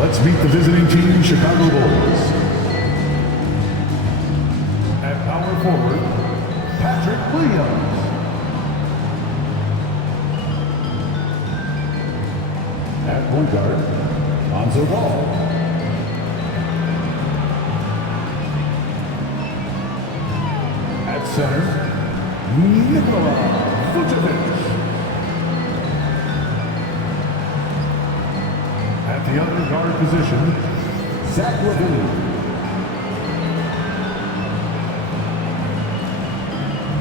Let's meet the visiting team, Chicago Bulls. At power forward, Patrick Williams. At point guard, Lonzo Ball. At center, Nikola Vucevic. At the other guard position, Zach LaVine.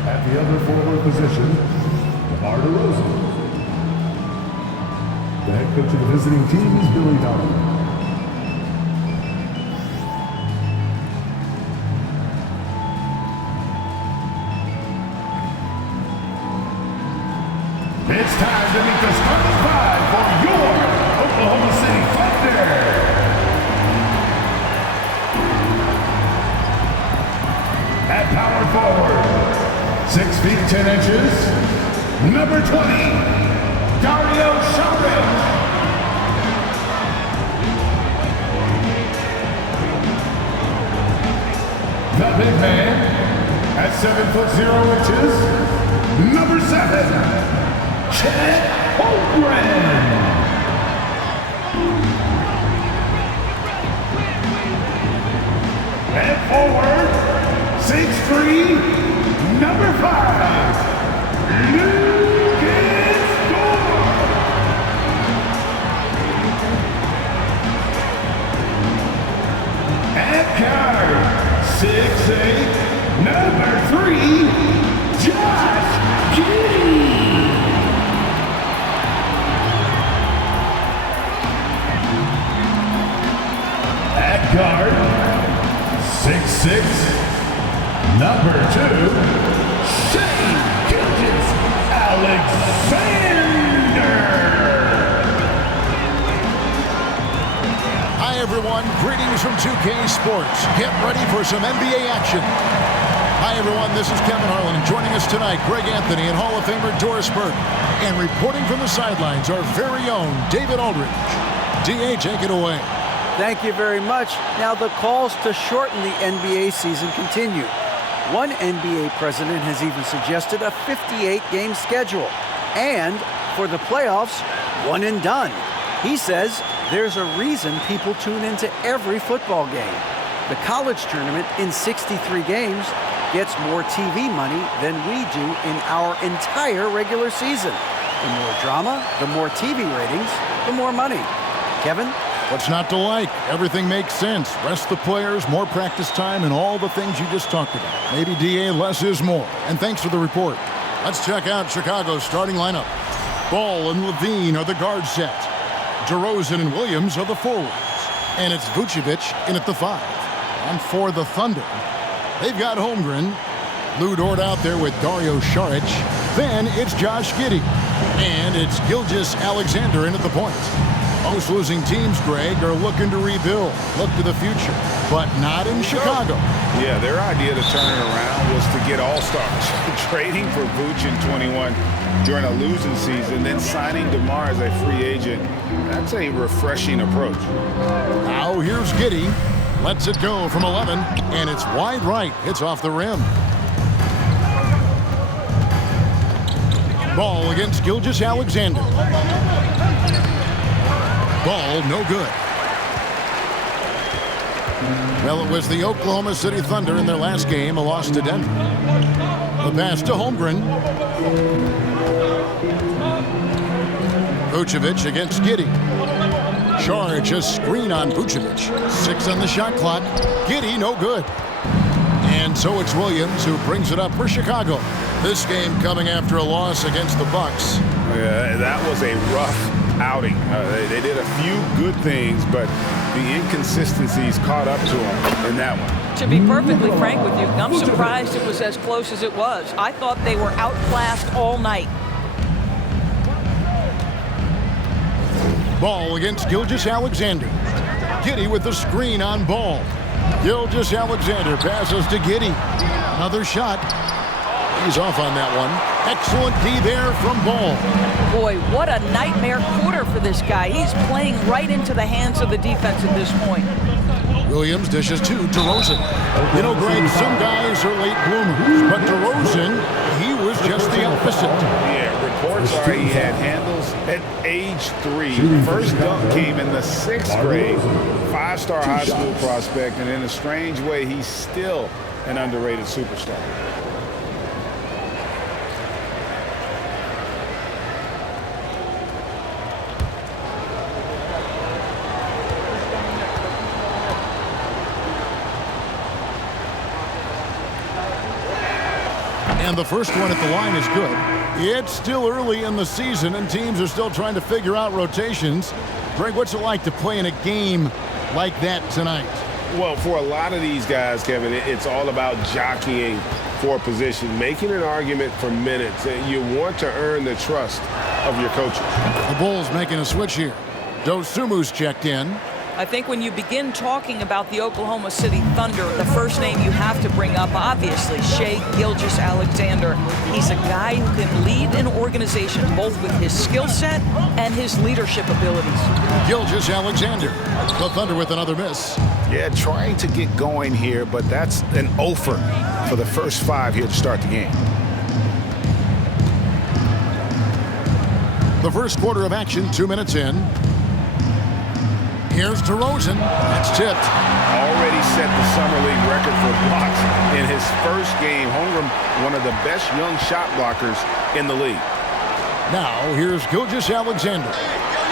At the other forward position, DeMar DeRozan. The head coach of the visiting team is Billy Donovan. It's time to meet the starting five for your Oklahoma City Thunder. At power forward, 6 feet 10 inches, number 20, Dario Saric. The big man, at 7 foot 0 inches, number 7, Chet Holmgren. And forward, 6'3", number 5, Lucas Dort. At guard, 6'8", number 3, Josh Giddey. At guard, 6'6", number 2, Shai Gilgeous-Alexander. Hi everyone, greetings from 2K Sports. Get ready for some NBA action. Hi everyone, this is Kevin Harlan, and joining us tonight, Greg Anthony and Hall of Famer Doris Burke. And reporting from the sidelines, our very own David Aldridge. DA, take it away. Thank you very much. Now the calls to shorten the NBA season continue. One NBA president has even suggested a 58-game schedule. And for the playoffs, one and done. He says there's a reason people tune into every football game. The college tournament in 63 games gets more TV money than we do in our entire regular season. The more drama, the more TV ratings, the more money. Kevin? What's not to like? Everything makes sense. Rest the players, more practice time, and all the things you just talked about. Maybe DA, less is more. And thanks for the report. Let's check out Chicago's starting lineup. Ball and LaVine are the guard set. DeRozan and Williams are the forwards. And it's Vucevic in at the 5. And for the Thunder, they've got Holmgren. Lou Dort out there with Dario Saric. Then it's Josh Giddey. And it's Gilgeous-Alexander in at the point. Most losing teams, Greg, are looking to rebuild, look to the future, but not in Chicago. Yeah, their idea to turn it around was to get all-stars. Trading for Vooch in 21 during a losing season, then signing DeMar as a free agent. That's a refreshing approach. Now here's Giddey. Lets it go from 11, and it's wide right. Hits off the rim. Ball against Gilgeous-Alexander. Ball, no good. Well, it was the Oklahoma City Thunder in their last game, a loss to Denver. The pass to Holmgren. Vucevic against Giddey. Charge a screen on Vucevic. 6 on the shot clock. Giddey, no good. And so it's Williams who brings it up for Chicago. This game coming after a loss against the Bucks. Yeah, that was a rough outing. They did a few good things, but the inconsistencies caught up to them in that one. To be perfectly frank with you, I'm surprised it was as close as it was. I thought they were outclassed all night. Ball against Gilgeous-Alexander. Giddey with the screen on Ball. Gilgeous-Alexander passes to Giddey. Another shot. He's off on that one. Excellent D there from Ball. Boy, what a nightmare quarter for this guy. He's playing right into the hands of the defense at this point. Williams dishes to DeRozan. You know, Greg, some guys are late bloomers, but DeRozan, he was just the opposite. Yeah, reports are he had handles at age 3. First dunk came in the 6th grade. 5-star high school prospect, and in a strange way, he's still an underrated superstar. And the first one at the line is good. It's still early in the season, and teams are still trying to figure out rotations. Greg, what's it like to play in a game like that tonight? Well, for a lot of these guys, Kevin, it's all about jockeying for position, making an argument for minutes. You want to earn the trust of your coaches. The Bulls making a switch here. Dosumu's checked in. I think when you begin talking about the Oklahoma City Thunder, the first name you have to bring up, obviously, Shai Gilgeous-Alexander. He's a guy who can lead an organization both with his skill set and his leadership abilities. Gilgeous-Alexander, the Thunder with another miss. Yeah, trying to get going here, but that's an offer for the first 5 here to start the game. The first quarter of action, 2 minutes in. Here's DeRozan. That's tipped. Already set the Summer League record for blocks in his first game. Holmgren, one of the best young shot blockers in the league. Now, here's Gilgeous-Alexander.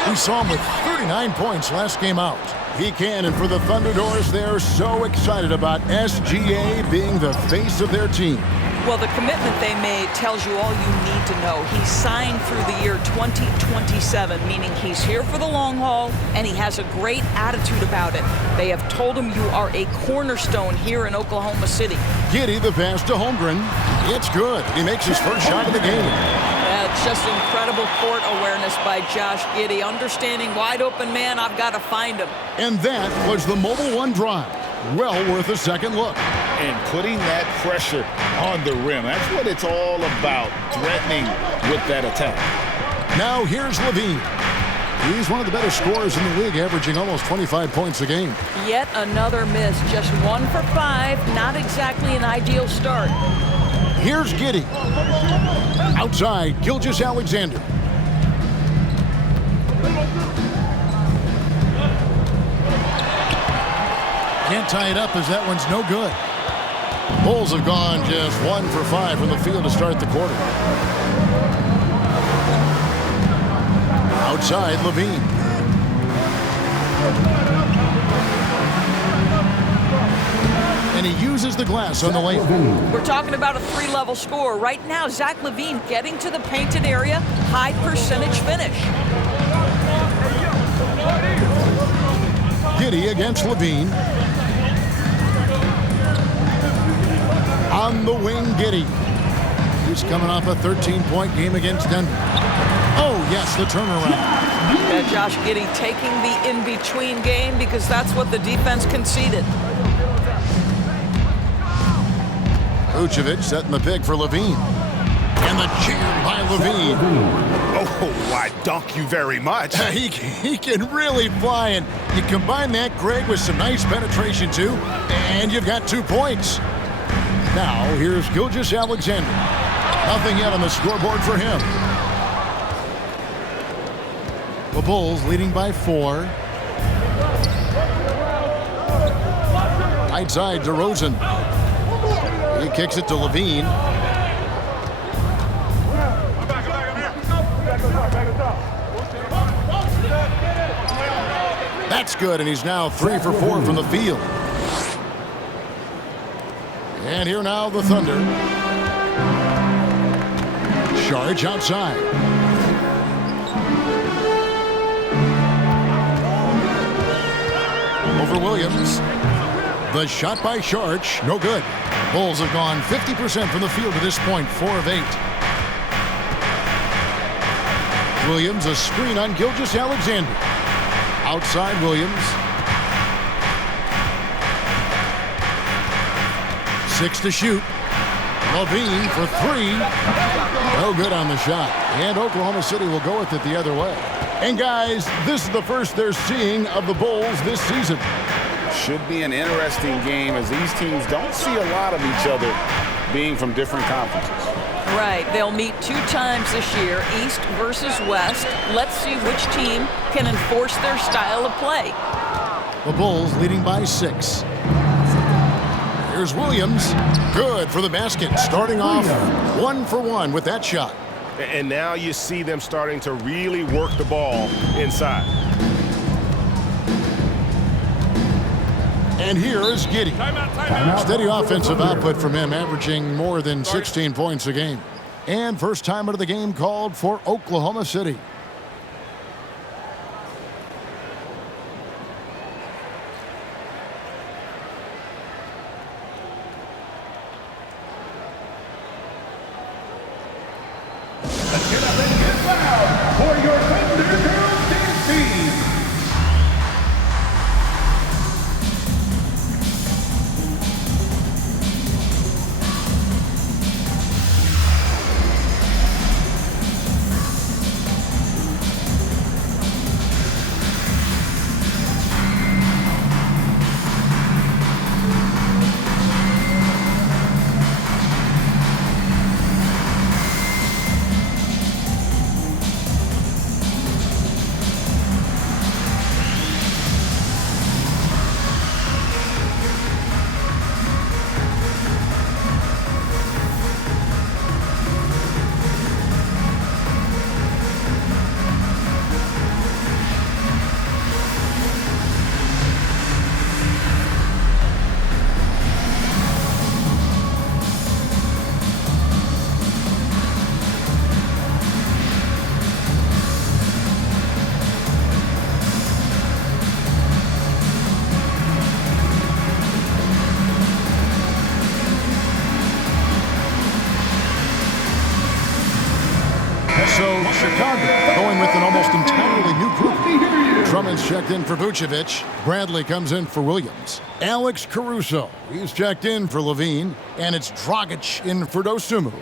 We saw him with 39 points last game out. He can, and for the Thunderbirds, they're so excited about SGA being the face of their team. Well, the commitment they made tells you all you need to know. He signed through the year 2027, meaning he's here for the long haul, and he has a great attitude about it. They have told him you are a cornerstone here in Oklahoma City. Giddey, the pass to Holmgren. It's good. He makes his first shot of the game. That's just incredible court awareness by Josh Giddey. Understanding wide open man, I've got to find him. And that was the Mobile One drive. Well worth a second look. And putting that pressure on the rim. That's what it's all about, threatening with that attack. Now here's Levine. He's one of the better scorers in the league, averaging almost 25 points a game. Yet another miss, just 1 for 5. Not exactly an ideal start. Here's Giddey. Outside, Gilgeous-Alexander. Can't tie it up as that one's no good. Bulls have gone just 1 for 5 from the field to start the quarter. Outside, Levine. And he uses the glass on the layup. We're talking about a 3-level score. Right now, Zach LaVine getting to the painted area, high percentage finish. Giddey against Levine. On the wing, Giddey. He's coming off a 13-point game against Denver. Oh, yes, the turnaround. Yeah, Josh Giddey taking the in-between game because that's what the defense conceded. Vucevic setting the pick for Levine. And the jam by Levine. Oh, I dunk you very much. He can really fly, and you combine that, Greg, with some nice penetration, too, and you've got 2 points. Now, here's Gilgeous-Alexander. Nothing yet on the scoreboard for him. The Bulls leading by 4. Right side, DeRozan. He kicks it to Levine. That's good, and he's now 3 for 4 from the field. And here now the Thunder. Sharge outside. Over Williams. The shot by Sharge, no good. Bulls have gone 50% from the field to this point, 4 of 8. Williams, a screen on Gilgeous-Alexander. Outside Williams. 6 to shoot. Levine for three. No good on the shot. And Oklahoma City will go with it the other way. And guys, this is the first they're seeing of the Bulls this season. Should be an interesting game as these teams don't see a lot of each other being from different conferences. Right, they'll meet 2 times this year, East versus West. Let's see which team can enforce their style of play. The Bulls leading by 6. Here's Williams. Good for the basket. Starting off 1 for 1 with that shot. And now you see them starting to really work the ball inside. And here is Giddey. Steady offensive output from him, averaging more than 16 points a game. And first time out of the game called for Oklahoma City. Get up and get loud for your Thunder Girls dance team. So Chicago going with an almost entirely new group. Drummond's checked in for Vucevic. Bradley comes in for Williams. Alex Caruso, he's checked in for Levine. And it's Dragic in for Dosunmu.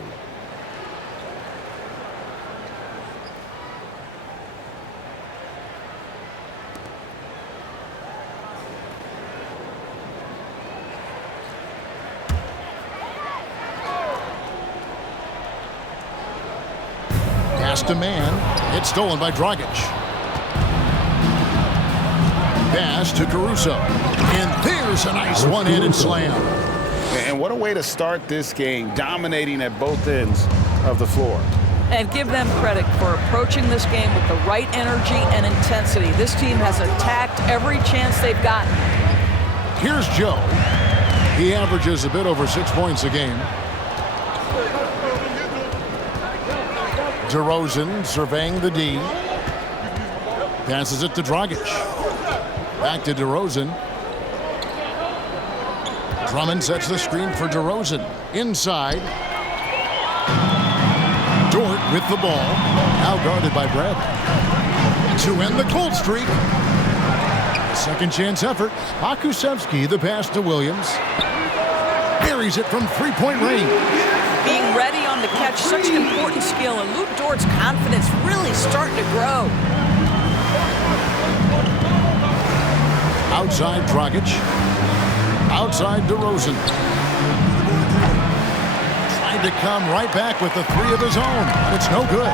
To man, it's stolen by Dragic. Pass to Caruso, and there's a nice one-handed slam. And what a way to start this game, dominating at both ends of the floor. And give them credit for approaching this game with the right energy and intensity. This team has attacked every chance they've gotten. Here's Joe. He averages a bit over 6 points a game. DeRozan surveying the D. Passes it to Dragic. Back to DeRozan. Drummond sets the screen for DeRozan. Inside. Dort with the ball. Now guarded by Bradley. To end the cold streak. Second chance effort. Pokusevski the pass to Williams. Buries it from three-point range. Being ready on the catch, such an important skill, and Luke Dort's confidence really starting to grow. Outside Dragic. Outside DeRozan. Tried to come right back with the three of his own, but it's no good.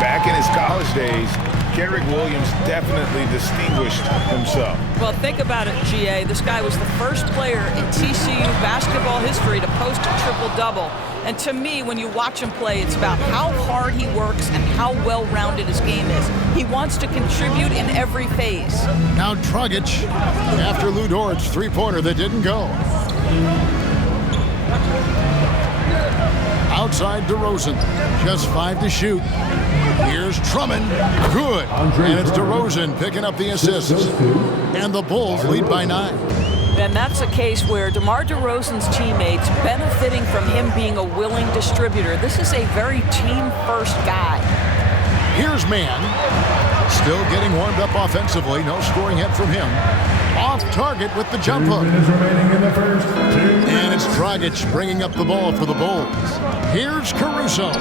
Back in his college days, Kenrick Williams definitely distinguished himself. Well, think about it, GA. This guy was the first player in TCU basketball history to post a triple-double. And to me, when you watch him play, it's about how hard he works and how well-rounded his game is. He wants to contribute in every phase. Now Dragic after Lu Dort's three-pointer that didn't go. Outside DeRozan, just 5 to shoot. Here's Drummond, good. And it's DeRozan picking up the assist. And the Bulls lead by 9. And that's a case where DeMar DeRozan's teammates benefiting from him being a willing distributor. This is a very team-first guy. Here's Mann. Still getting warmed up offensively. No scoring hit from him. Off target with the jump hook. 2 minutes remaining in the first. 2 And it's Dragic bringing up the ball for the Bulls. Here's Caruso.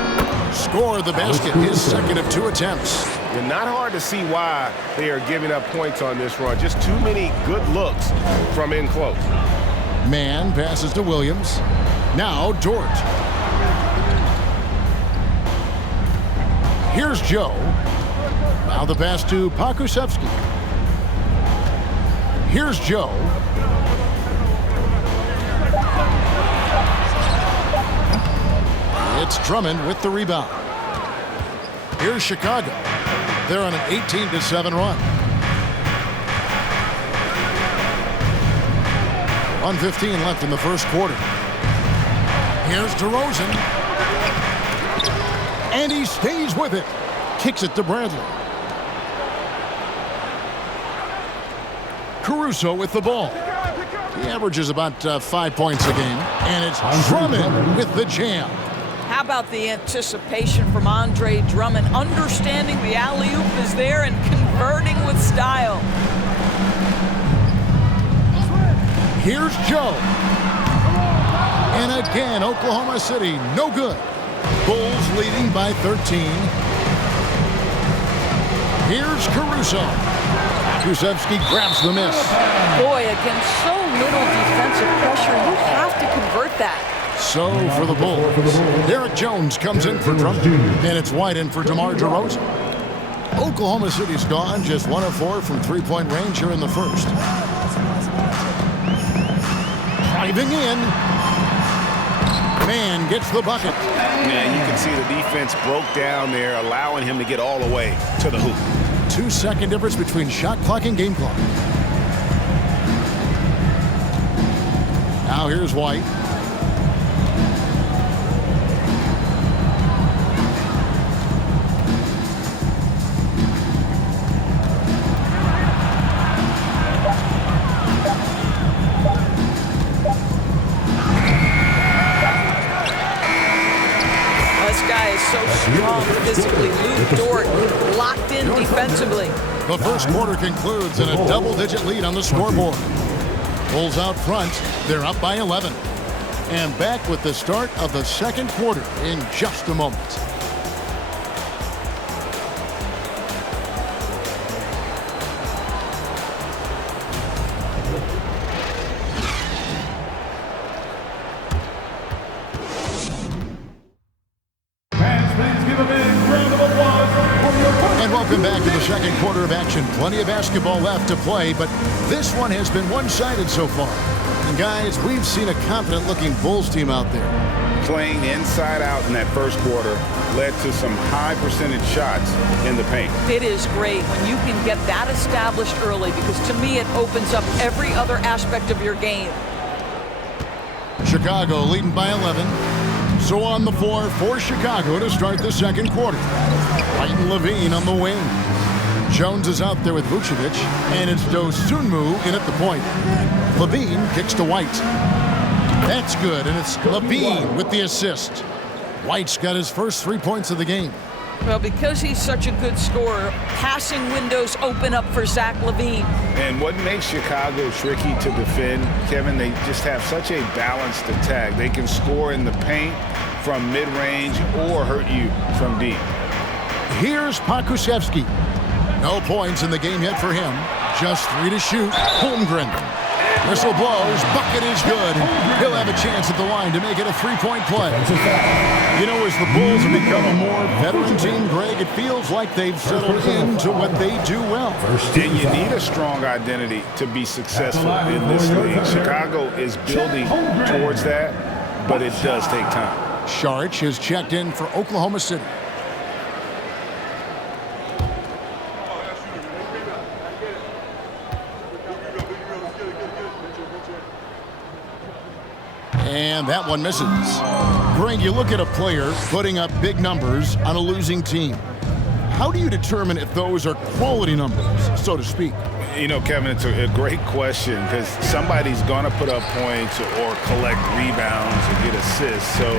Score the basket, his second of 2 attempts. And not hard to see why they are giving up points on this run. Just too many good looks from in close. Man passes to Williams. Now Dort. Here's Joe. Now the pass to Pakusevsky. Here's Joe. It's Drummond with the rebound. Here's Chicago. They're on an 18-7 run. 1:15 left in the first quarter. Here's DeRozan. And he stays with it. Kicks it to Bradley. Caruso with the ball. He averages about 5 points a game. And it's Drummond with the jam. How about the anticipation from Andre Drummond, understanding the alley-oop is there and converting with style. Here's Joe. And again, Oklahoma City, no good. Bulls leading by 13. Here's Caruso. Kusevsky grabs the miss. Boy, against so little defensive pressure, you have to convert that. So for the Bulls, Derek Jones comes in for Drummond. And it's White in for DeMar DeRozan. Oklahoma City's gone just 1 of 4 from three-point range here in the first. Driving in. Man gets the bucket. Man, you can see the defense broke down there, allowing him to get all the way to the hoop. 2-second difference between shot clock and game clock. Now here's White. Strong physically. Luke Dort locked in defensively. The first quarter concludes in a double-digit lead on the scoreboard. Bulls out front. They're up by 11. And back with the start of the second quarter in just a moment. Welcome back to the second quarter of action. Plenty of basketball left to play, but this one has been one-sided so far. And guys, we've seen a confident-looking Bulls team out there. Playing inside out in that first quarter led to some high percentage shots in the paint. It is great when you can get that established early, because to me it opens up every other aspect of your game. Chicago leading by 11. So on the floor for Chicago to start the second quarter. White and Levine on the wing. Jones is out there with Vucevic, and it's Dosunmu in at the point. Levine kicks to White. That's good, and it's Levine with the assist. White's got his first 3 points of the game. Well, because he's such a good scorer, passing windows open up for Zach LaVine. And what makes Chicago tricky to defend, Kevin, they just have such a balanced attack. They can score in the paint from mid-range or hurt you from deep. Here's Pakusevsky. No points in the game yet for him. Just 3 to shoot. Holmgren. Whistle blows. Bucket is good. He'll have a chance at the line to make it a 3-point play. You know, as the Bulls have become a more veteran team, Greg, it feels like they've settled into what they do well. And you need a strong identity to be successful in this league. Chicago is building towards that, but it does take time. Saric has checked in for Oklahoma City. And that one misses. Greg, you look at a player putting up big numbers on a losing team. How do you determine if those are quality numbers, so to speak? You know, Kevin, it's a great question, because somebody's going to put up points or collect rebounds or get assists. So,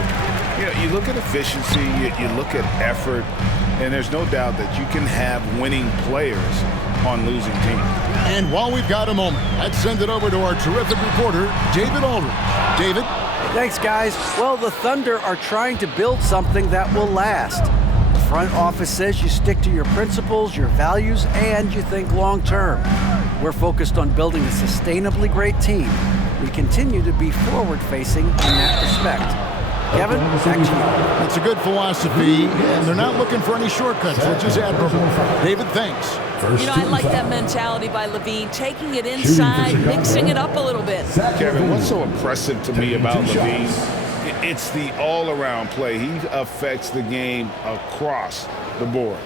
you know, you look at efficiency, you look at effort, And there's no doubt that you can have winning players on losing teams. And while we've got a moment, let's send it over to our terrific reporter, David Aldridge. David? Thanks, guys. Well, the Thunder are trying to build something that will last. The front office says you stick to your principles, your values, and you think long term. We're focused on building a sustainably great team. We continue to be forward-facing in that respect. Kevin, back to you. It's a good philosophy, and they're not looking for any shortcuts, which is admirable. David, thanks. You know, I like that mentality by Levine, taking it inside, mixing it up a little bit. Kevin, what's so impressive to me about Levine? It's the all-around play. He affects the game across the board.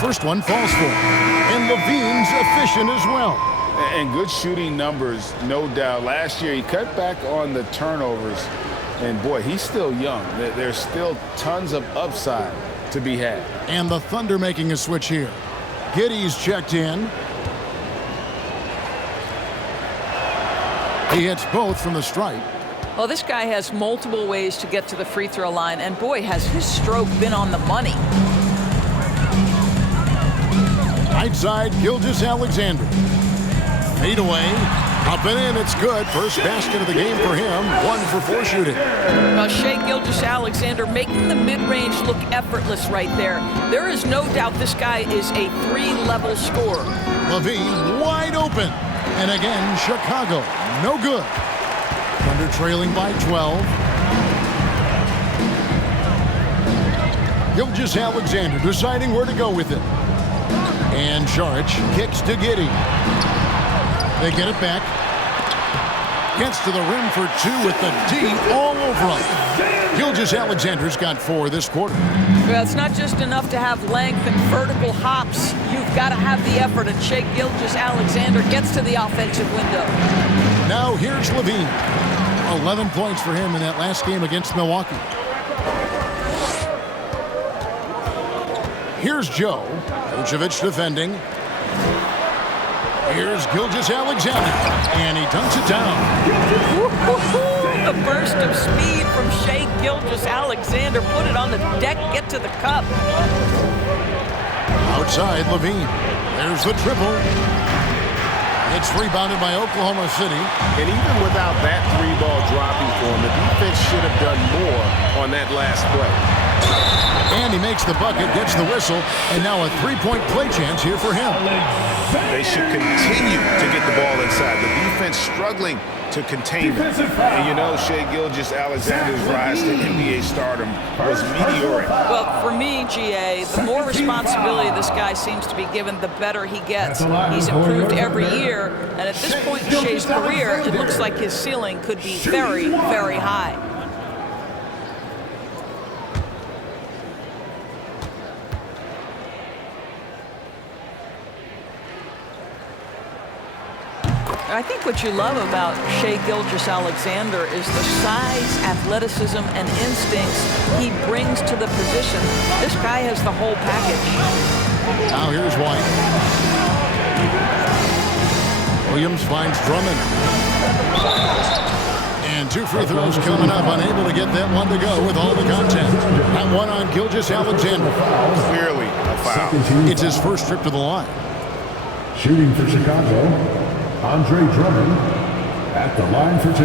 First one falls for him. And Levine's efficient as well. And good shooting numbers, no doubt. Last year, he cut back on the turnovers. And, boy, he's still young. There's still tons of upside to be had. And the Thunder making a switch here. Giddey's checked in. He hits both from the stripe. Well, this guy has multiple ways to get to the free throw line. And, boy, has his stroke been on the money. Right side, Gilgeous-Alexander. Fade away. Up and in, it's good. First basket of the game for him. 1 for 4 shooting. Well, Shai Gilgeous-Alexander making the mid-range look effortless right there. There is no doubt this guy is a 3-level scorer. Levine wide open. And again, Chicago. No good. Thunder trailing by 12. Gilgeous-Alexander deciding where to go with it. And Saric kicks to Giddey. They get it back. Gets to the rim for 2 with the D all over him. Gilgeous-Alexander's got 4 this quarter. Well, it's not just enough to have length and vertical hops. You've got to have the effort, and Shai Gilgeous-Alexander gets to the offensive window. Now here's Levine. 11 points for him in that last game against Milwaukee. Here's Joe. Vucevic defending. Here's Gilgeous-Alexander. And he dunks it down. The burst of speed from Shai Gilgeous-Alexander. Put it on the deck, get to the cup. Outside, Levine. There's the triple. It's rebounded by Oklahoma City. And even without that 3-ball dropping for him, the defense should have done more on that last play. And he makes the bucket, gets the whistle, and now a 3-point play chance here for him. They should continue to get the ball inside. The defense struggling to contain them. And you know, Shai Gilgeous-Alexander's rise to NBA stardom was meteoric. Well, for me, GA, the more responsibility this guy seems to be given, the better he gets. He's improved every year, and at this point in Shai's career, it looks like his ceiling could be very, very high. I think what you love about Shai Gilgeous-Alexander is the size, athleticism, and instincts he brings to the position. This guy has the whole package. Now here's White. Williams finds Drummond. And 2 free throws coming up, unable to get that one to go with all the content. That one on Gilgeous-Alexander. Clearly a foul. It's his first trip to the line. Shooting for Chicago, Andre Drummond at the line for 2.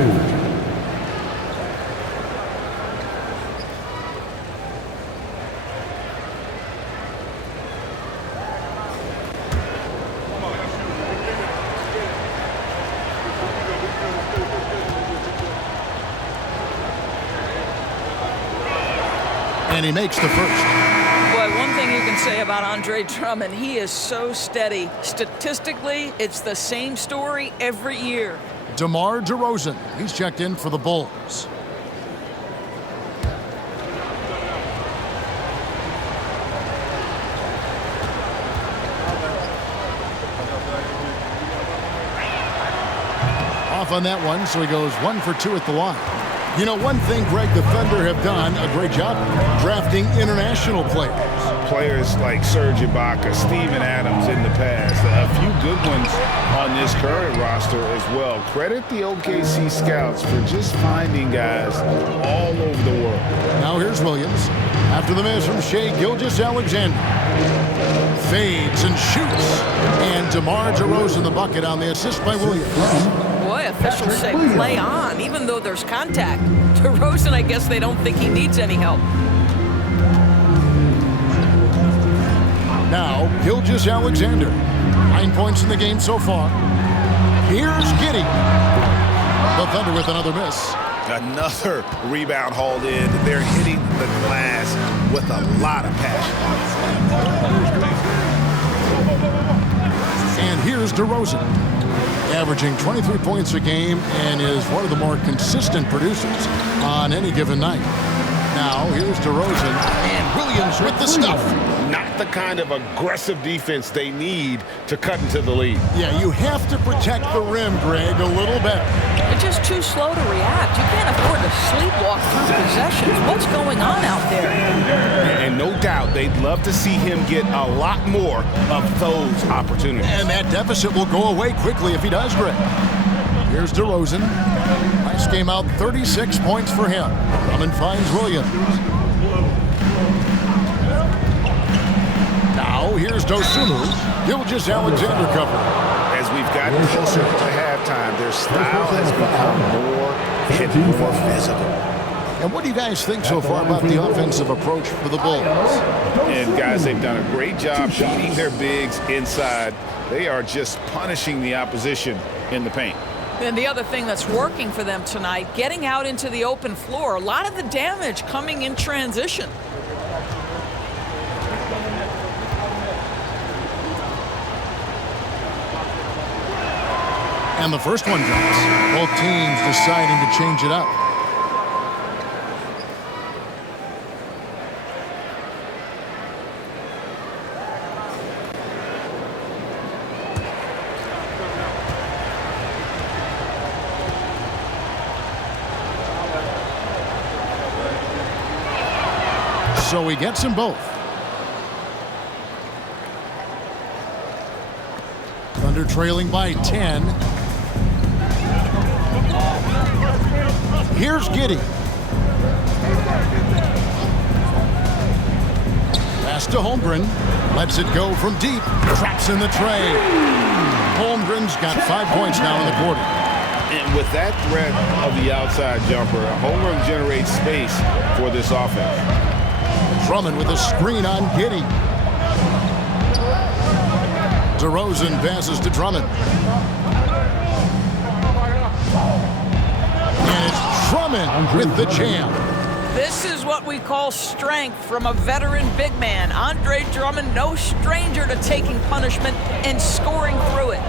And he makes the first. Boy, one thing you can say about Andre Drummond, he is so steady. Statistically, it's the same story every year. DeMar DeRozan, he's checked in for the Bulls. Off on that one, so he goes 1 for 2 at the line. You know, one thing, Greg, the Thunder have done a great job drafting international players. players like Serge Ibaka, Steven Adams in the past, a few good ones on this current roster as well. Credit the OKC scouts for just finding guys all over the world. Now here's Williams. After the miss from Shai Gilgeous-Alexander. Fades and shoots. And DeMar DeRozan the bucket on the assist by Williams. Boy, officials say play on, even though there's contact. DeRozan, I guess they don't think he needs any help. Now, Gilgeous-Alexander. 9 points in the game so far. Here's Giddey. The Thunder with another miss. Another rebound hauled in. They're hitting the glass with a lot of passion. And here's DeRozan, averaging 23 points a game and is one of the more consistent producers on any given night. Now, here's DeRozan and Williams with the stuff. Not the kind of aggressive defense they need to cut into the lead. Yeah, you have to protect the rim, Greg, a little better. They're just too slow to react. You can't afford to sleepwalk through possessions. What's going on out there? And no doubt they'd love to see him get a lot more of those opportunities. And that deficit will go away quickly if he does, Greg. Here's DeRozan. Last game out, 36 points for him. Drummond finds Williams. Now, here's Dosunmu. Gilgeous-Alexander cover. As we've gotten closer to halftime, their style has become more and more physical. And what do you guys think so far about the offensive approach for the Bulls? And guys, they've done a great job beating their bigs inside. They are just punishing the opposition in the paint. And the other thing that's working for them tonight, getting out into the open floor. A lot of the damage coming in transition. And the first one drops. Both teams deciding to change it up. So he gets them both. Thunder trailing by 10. Here's Giddey. Pass to Holmgren. Lets it go from deep. Traps in the tray. Holmgren's got 5 points now in the quarter. And with that threat of the outside jumper, Holmgren generates space for this offense. Drummond with a screen on Giddey. DeRozan passes to Drummond. And it's Drummond with the jam. This is what we call strength from a veteran big man. Andre Drummond, no stranger to taking punishment and scoring through it.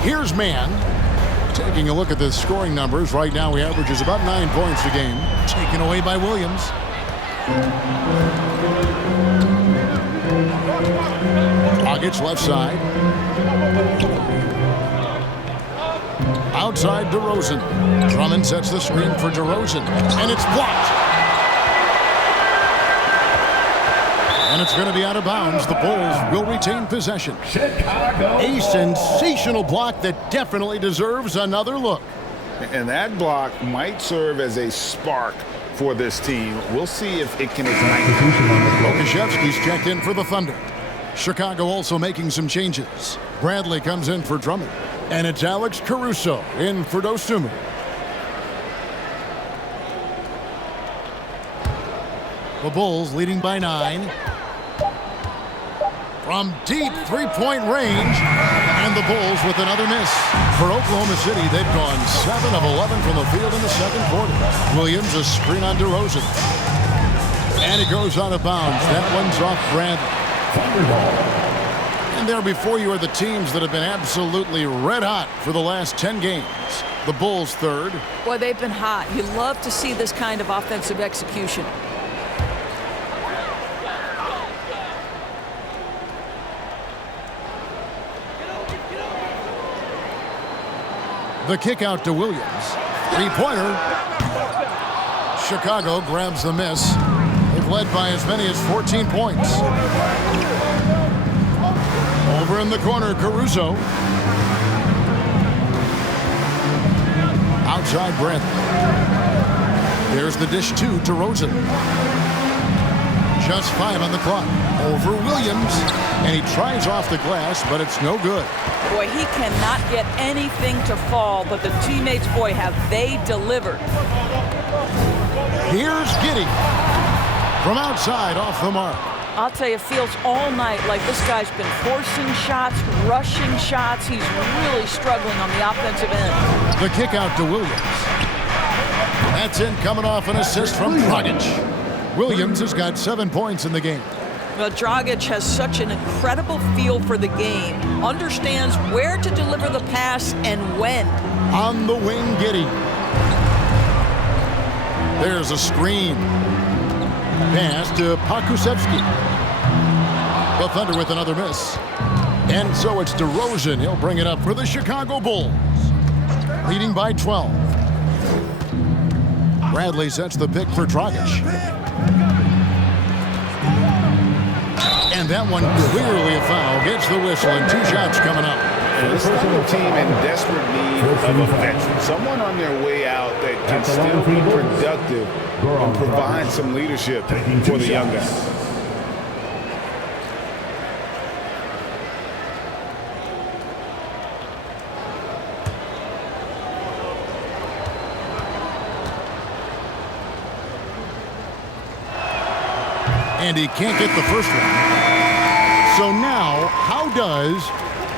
Here's Mann. Taking a look at the scoring numbers. Right now he averages about 9 points a game. Taken away by Williams. Dragic left side. Outside DeRozan. Drummond sets the screen for DeRozan. And it's blocked. And it's going to be out of bounds. The Bulls will retain possession. Chicago. A sensational block that definitely deserves another look. And that block might serve as a spark for this team. We'll see if it can ignite. Okashevsky's checked in for the Thunder. Chicago also making some changes. Bradley comes in for Drummond. And it's Alex Caruso in for Dosunmu. The Bulls leading by 9. From deep three-point range. And the Bulls with another miss. For Oklahoma City, they've gone 7 of 11 from the field in the second quarter. Williams, a screen on DeRozan. And it goes out of bounds. That one's off Bradley. And there before you are the teams that have been absolutely red hot for the last 10 games. The Bulls third. Boy, they've been hot. You love to see this kind of offensive execution. The kick out to Williams. Three-pointer. Chicago grabs the miss. They've led by as many as 14 points. Over in the corner, Caruso. Outside Brent. There's the dish to DeRozan. Just 5 on the clock. Over Williams. And he tries off the glass, but it's no good. Boy, he cannot get anything to fall, but the teammates, boy, have they delivered. Here's Giddey. From outside, off the mark. I'll tell you, it feels all night like this guy's been forcing shots, rushing shots. He's really struggling on the offensive end. The kick out to Williams. That's in, coming off an assist from Dragic. Williams has got 7 points in the game. Well, Dragic has such an incredible feel for the game, understands where to deliver the pass and when. On the wing, Giddey. There's a screen. Pass to Pokusevski. The Thunder with another miss. And so it's DeRozan. He'll bring it up for the Chicago Bulls. Leading by 12. Bradley sets the pick for Dragic. And that one clearly a foul. Gets the whistle and 2 shots coming up. And this Thunder team in desperate need of a veteran. Someone on their way out that can still be productive and provide some leadership for the young guys. And he can't get the first one. So now, how does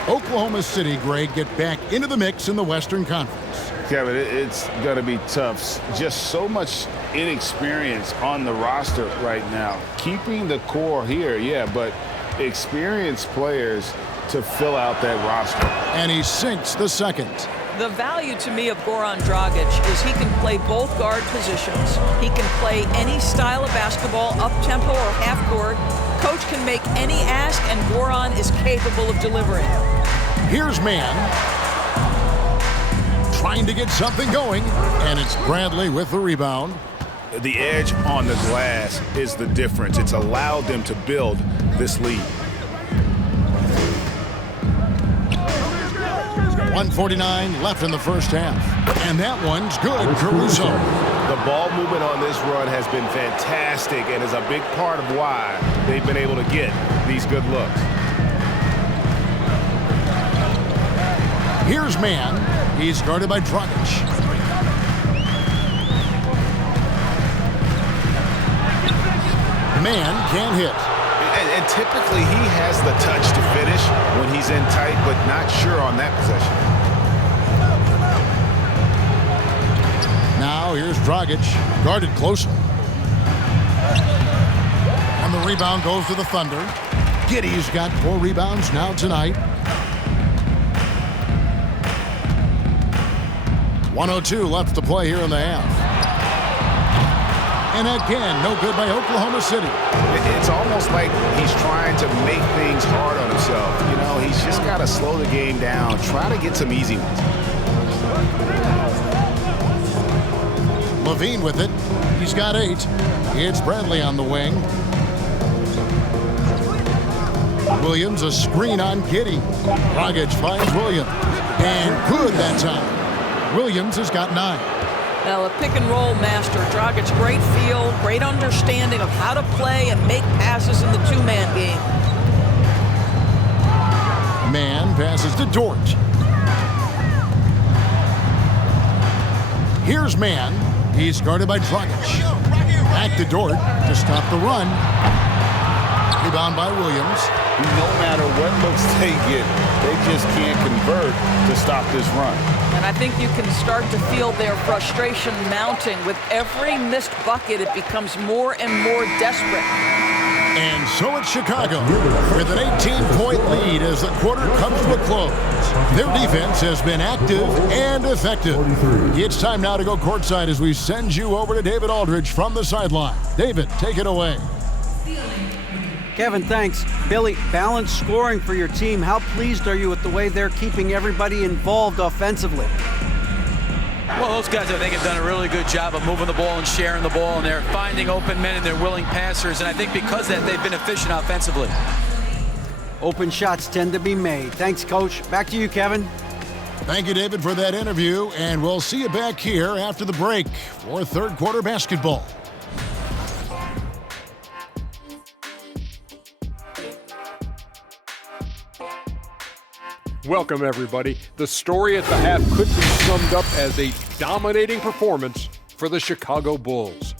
Oklahoma City, Greg, get back into the mix in the Western Conference? Kevin, it's going to be tough. Just so much inexperience on the roster right now. Keeping the core here, yeah, but experienced players to fill out that roster. And he sinks the second. The value to me of Goran Dragic is he can play both guard positions. He can play any style of basketball, up-tempo or half-court. Coach can make any ask, and Goran is capable of delivering. Here's Mann. Trying to get something going, and it's Bradley with the rebound. The edge on the glass is the difference. It's allowed them to build this lead. 1:49 left in the first half. And that one's good, Caruso. The ball movement on this run has been fantastic and is a big part of why they've been able to get these good looks. Here's Mann. He's guarded by Dragic. Mann can't hit. And typically he has the touch to finish when he's in tight, but not sure on that possession. Now here's Dragic, guarded closely. And the rebound goes to the Thunder. Giddey's got 4 rebounds now tonight. 1:02 left to play here in the half. And again, no good by Oklahoma City. It's almost like he's trying to make things hard on himself. You know, he's just got to slow the game down, try to get some easy ones. Levine with it. He's got 8. It's Bradley on the wing. Williams, a screen on Giddey. Dragic finds Williams. And good that time. Williams has got 9. Now, a pick-and-roll master. Dragic, great feel, great understanding of how to play and make passes in the two-man game. Mann passes to Dort. Here's Mann. He's guarded by Dragic. Back to Dort to stop the run. Rebound by Williams. No matter what looks they get, they just can't convert to stop this run. And I think you can start to feel their frustration mounting. With every missed bucket, it becomes more and more desperate. And so it's Chicago with an 18-point lead as the quarter comes to a close. Their defense has been active and effective. It's time now to go courtside as we send you over to David Aldridge from the sideline. David, take it away. Kevin, thanks. Billy, balanced scoring for your team. How pleased are you with the way they're keeping everybody involved offensively? Well, those guys, I think, have done a really good job of moving the ball and sharing the ball, and they're finding open men and they're willing passers, and I think because of that, they've been efficient offensively. Open shots tend to be made. Thanks, Coach. Back to you, Kevin. Thank you, David, for that interview, and we'll see you back here after the break for third quarter basketball. Welcome, everybody. The story at the half could be summed up as a dominating performance for the Chicago Bulls.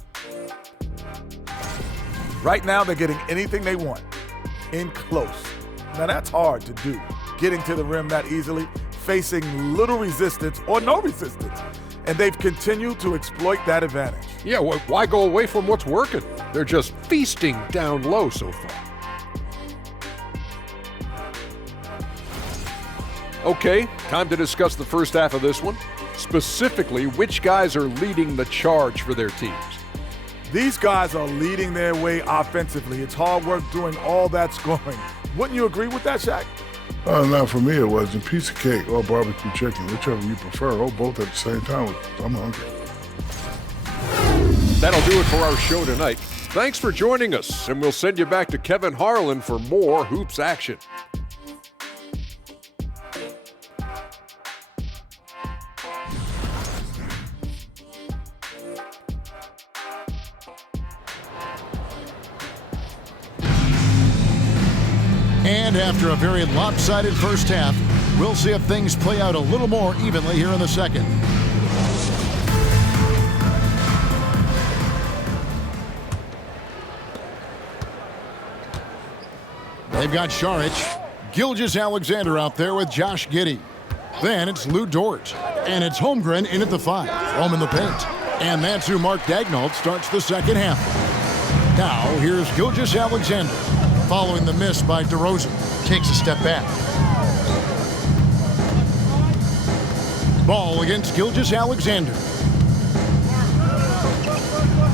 Right now, they're getting anything they want in close. Now, that's hard to do, getting to the rim that easily, facing little resistance or no resistance. And they've continued to exploit that advantage. Yeah, why go away from what's working? They're just feasting down low so far. Okay, time to discuss the first half of this one. Specifically, which guys are leading the charge for their teams? These guys are leading their way offensively. It's hard work doing all that scoring. Wouldn't you agree with that, Shaq? Not for me, it wasn't. Piece of cake or barbecue chicken, whichever you prefer, or both at the same time. I'm hungry. That'll do it for our show tonight. Thanks for joining us, and we'll send you back to Kevin Harlan for more hoops action. And after a very lopsided first half, we'll see if things play out a little more evenly here in the second. They've got Šarić, Gilgeous-Alexander out there with Josh Giddey. Then it's Lou Dort, and it's Holmgren in at the 5, home in the paint. And that's who Mark Daigneault starts the second half. Now here's Gilgeous-Alexander. Following the miss by DeRozan, takes a step back. Ball against Gilgeous-Alexander.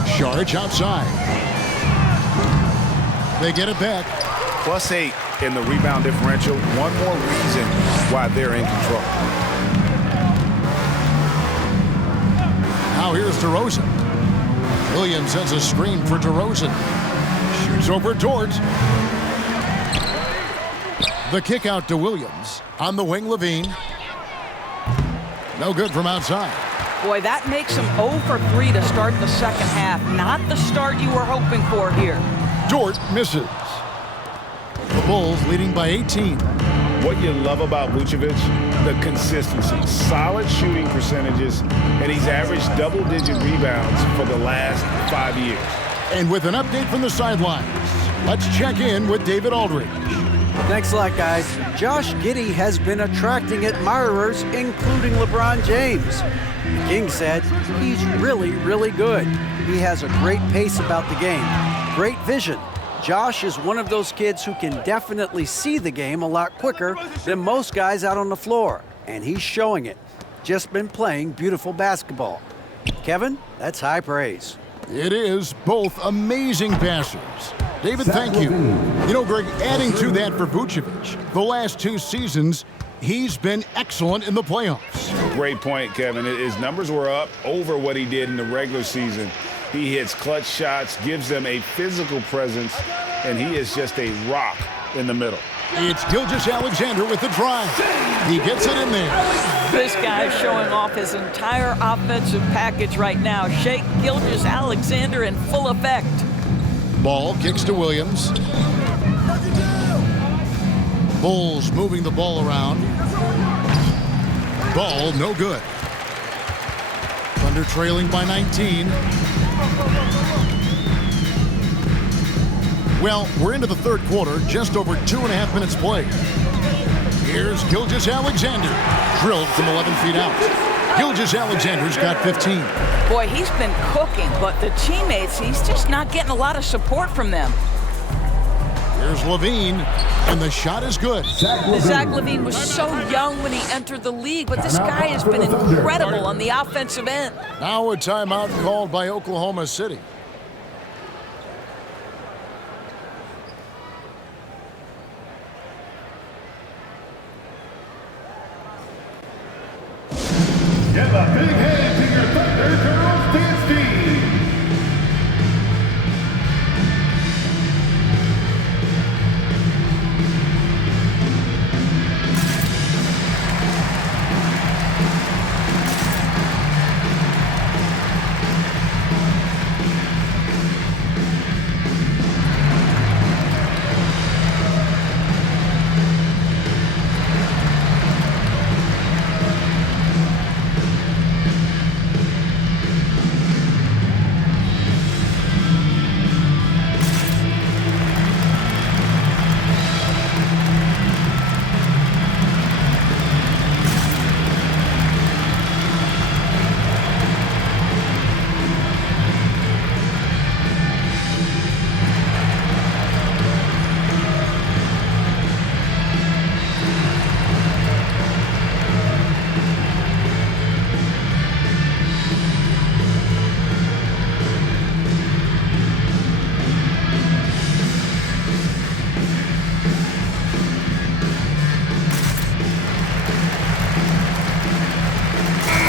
Šarić outside. They get it back. +8 in the rebound differential. One more reason why they're in control. Now here's DeRozan. Williams sends a screen for DeRozan. Shoots over Dort. The kick out to Williams. On the wing, Levine. No good from outside. Boy, that makes him 0 for 3 to start the second half. Not the start you were hoping for here. Dort misses. The Bulls leading by 18. What you love about Vucevic, the consistency, solid shooting percentages, and he's averaged double-digit rebounds for the last 5 years. And with an update from the sidelines, let's check in with David Aldridge. Thanks a lot, guys. Josh Giddey has been attracting admirers, including LeBron James. The King said he's really, really good. He has a great pace about the game, great vision. Josh is one of those kids who can definitely see the game a lot quicker than most guys out on the floor, and he's showing it. Just been playing beautiful basketball. Kevin, that's high praise. It is. Both amazing passers. David, thank you. You know, Greg, adding to that for Vucevic, the last 2 seasons, he's been excellent in the playoffs. Great point, Kevin. His numbers were up over what he did in the regular season. He hits clutch shots, gives them a physical presence, and he is just a rock in the middle. It's Gilgeous-Alexander with the drive. He gets it in there. This guy's showing off his entire offensive package right now. Shake Gilgeous-Alexander in full effect. Ball kicks to Williams. Bulls moving the ball around. Ball no good. Thunder trailing by 19. Well, we're into the third quarter, just over 2.5 minutes played. Here's Gilgeous-Alexander, drilled from 11 feet out. Gilgeous-Alexander's got 15. Boy, he's been cooking, but the teammates, he's just not getting a lot of support from them. Here's Levine, and the shot is good. Zach LaVine was so young when he entered the league, but this guy has been incredible on the offensive end. Now a timeout called by Oklahoma City. Give a big hand to your Thunder Girls dance team.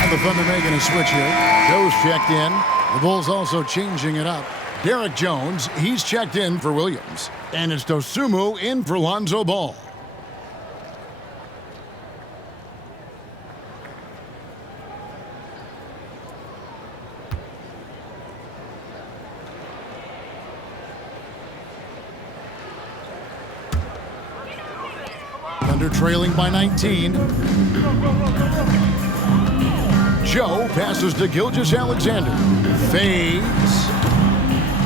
The Thunder making a switch here. Joe's checked in. The Bulls also changing it up. Derek Jones, he's checked in for Williams. And it's Dosunmu in for Lonzo Ball. Thunder trailing by 19. Joe passes to Gilgeous-Alexander. Fades.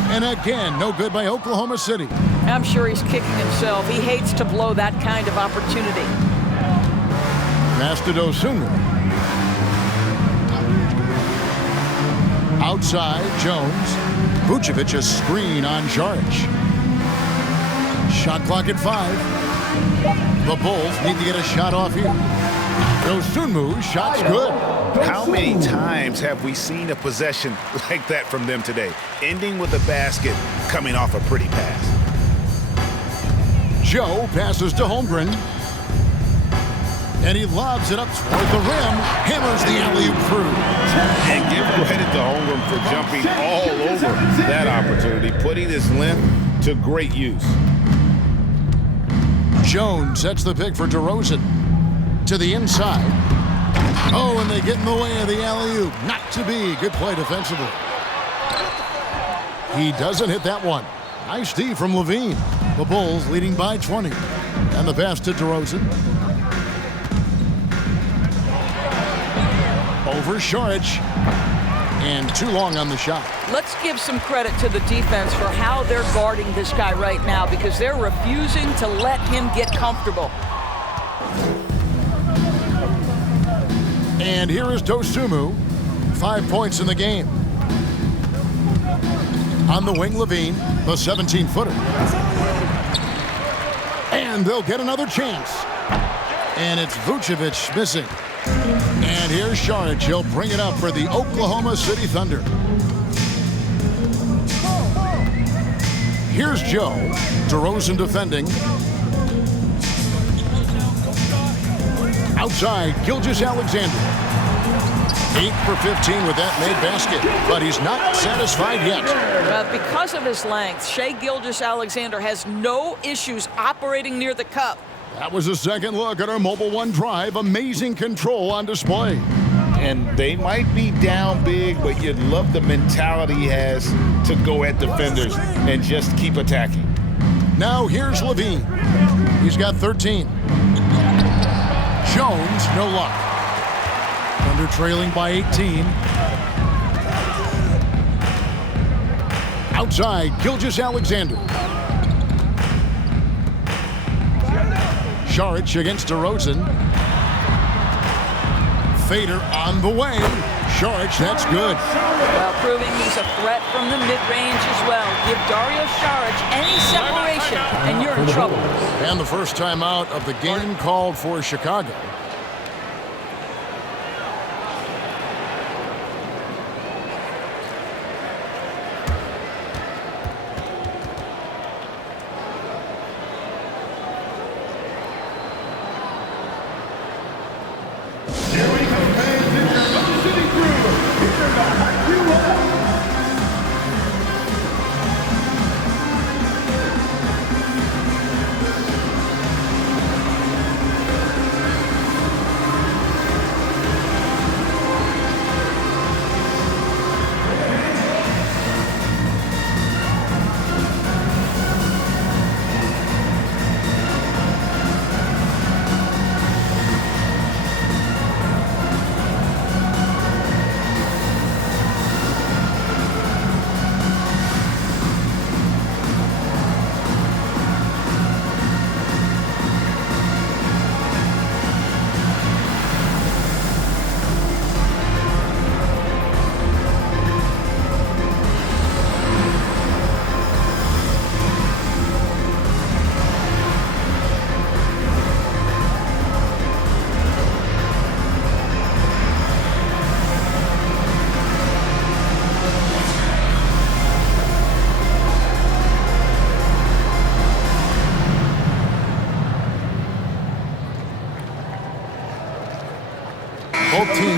And again, no good by Oklahoma City. I'm sure he's kicking himself. He hates to blow that kind of opportunity. Pass to Dosunmu. Outside, Jones. Vucevic a screen on Saric. Shot clock at 5. The Bulls need to get a shot off here. Dosunmu, shot's good. How many times have we seen a possession like that from them today? Ending with a basket, coming off a pretty pass. Joe passes to Holmgren. And he lobs it up toward the rim. Hammers the alley-oop through. And give credit to Holmgren for jumping all over that opportunity, putting his length to great use. Jones sets the pick for DeRozan. To the inside. Oh, and they get in the way of the alley-oop. Not to be. Good play defensively. He doesn't hit that one. Nice D from Levine. The Bulls leading by 20. And the pass to DeRozan. Over Saric. And too long on the shot. Let's give some credit to the defense for how they're guarding this guy right now because they're refusing to let him get comfortable. And here is Dosunmu. 5 points in the game. On the wing, Levine, the 17-footer. And they'll get another chance. And it's Vucevic missing. And here's Saric. He'll bring it up for the Oklahoma City Thunder. Here's Joe. DeRozan defending. Outside, Gilgeous-Alexander. 8 for 15 with that made basket, but he's not satisfied yet. Because of his length, Shai Gilgeous-Alexander has no issues operating near the cup. That was a second look at our Mobile One drive. Amazing control on display. And they might be down big, but you'd love the mentality he has to go at defenders and just keep attacking. Now here's Levine. He's got 13. Jones, no luck. Thunder trailing by 18. Outside, Gilgeous-Alexander. Saric against DeRozan. Fader on the way. Saric, that's good. Well, proving he's a threat from the mid-range as well. Give Dario Saric any separation, and you're in trouble. And the first timeout of the game called for Chicago.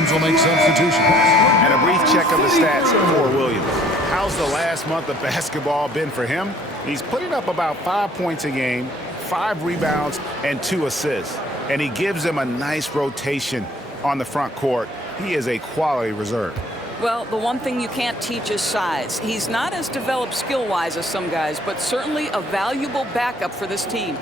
teams will make substitutions. And a brief check of the stats for Williams. How's the last month of basketball been for him? He's putting up about 5 points a game, 5 rebounds, and 2 assists. And he gives them a nice rotation on the front court. He is a quality reserve. Well, the one thing you can't teach is size. He's not as developed skill-wise as some guys, but certainly a valuable backup for this team.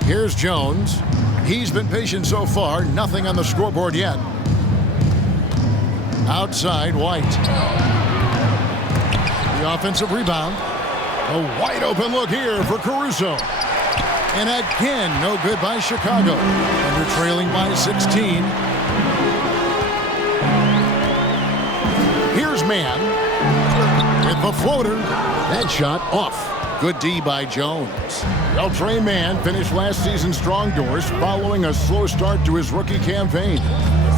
Here's Jones. He's been patient so far. Nothing on the scoreboard yet. Outside, White. The offensive rebound. A wide open look here for Caruso. And again, no good by Chicago. And they're trailing by 16. Here's Mann with the floater. That shot off. Good D by Jones. Trey Mann finished last season's strong doors following a slow start to his rookie campaign.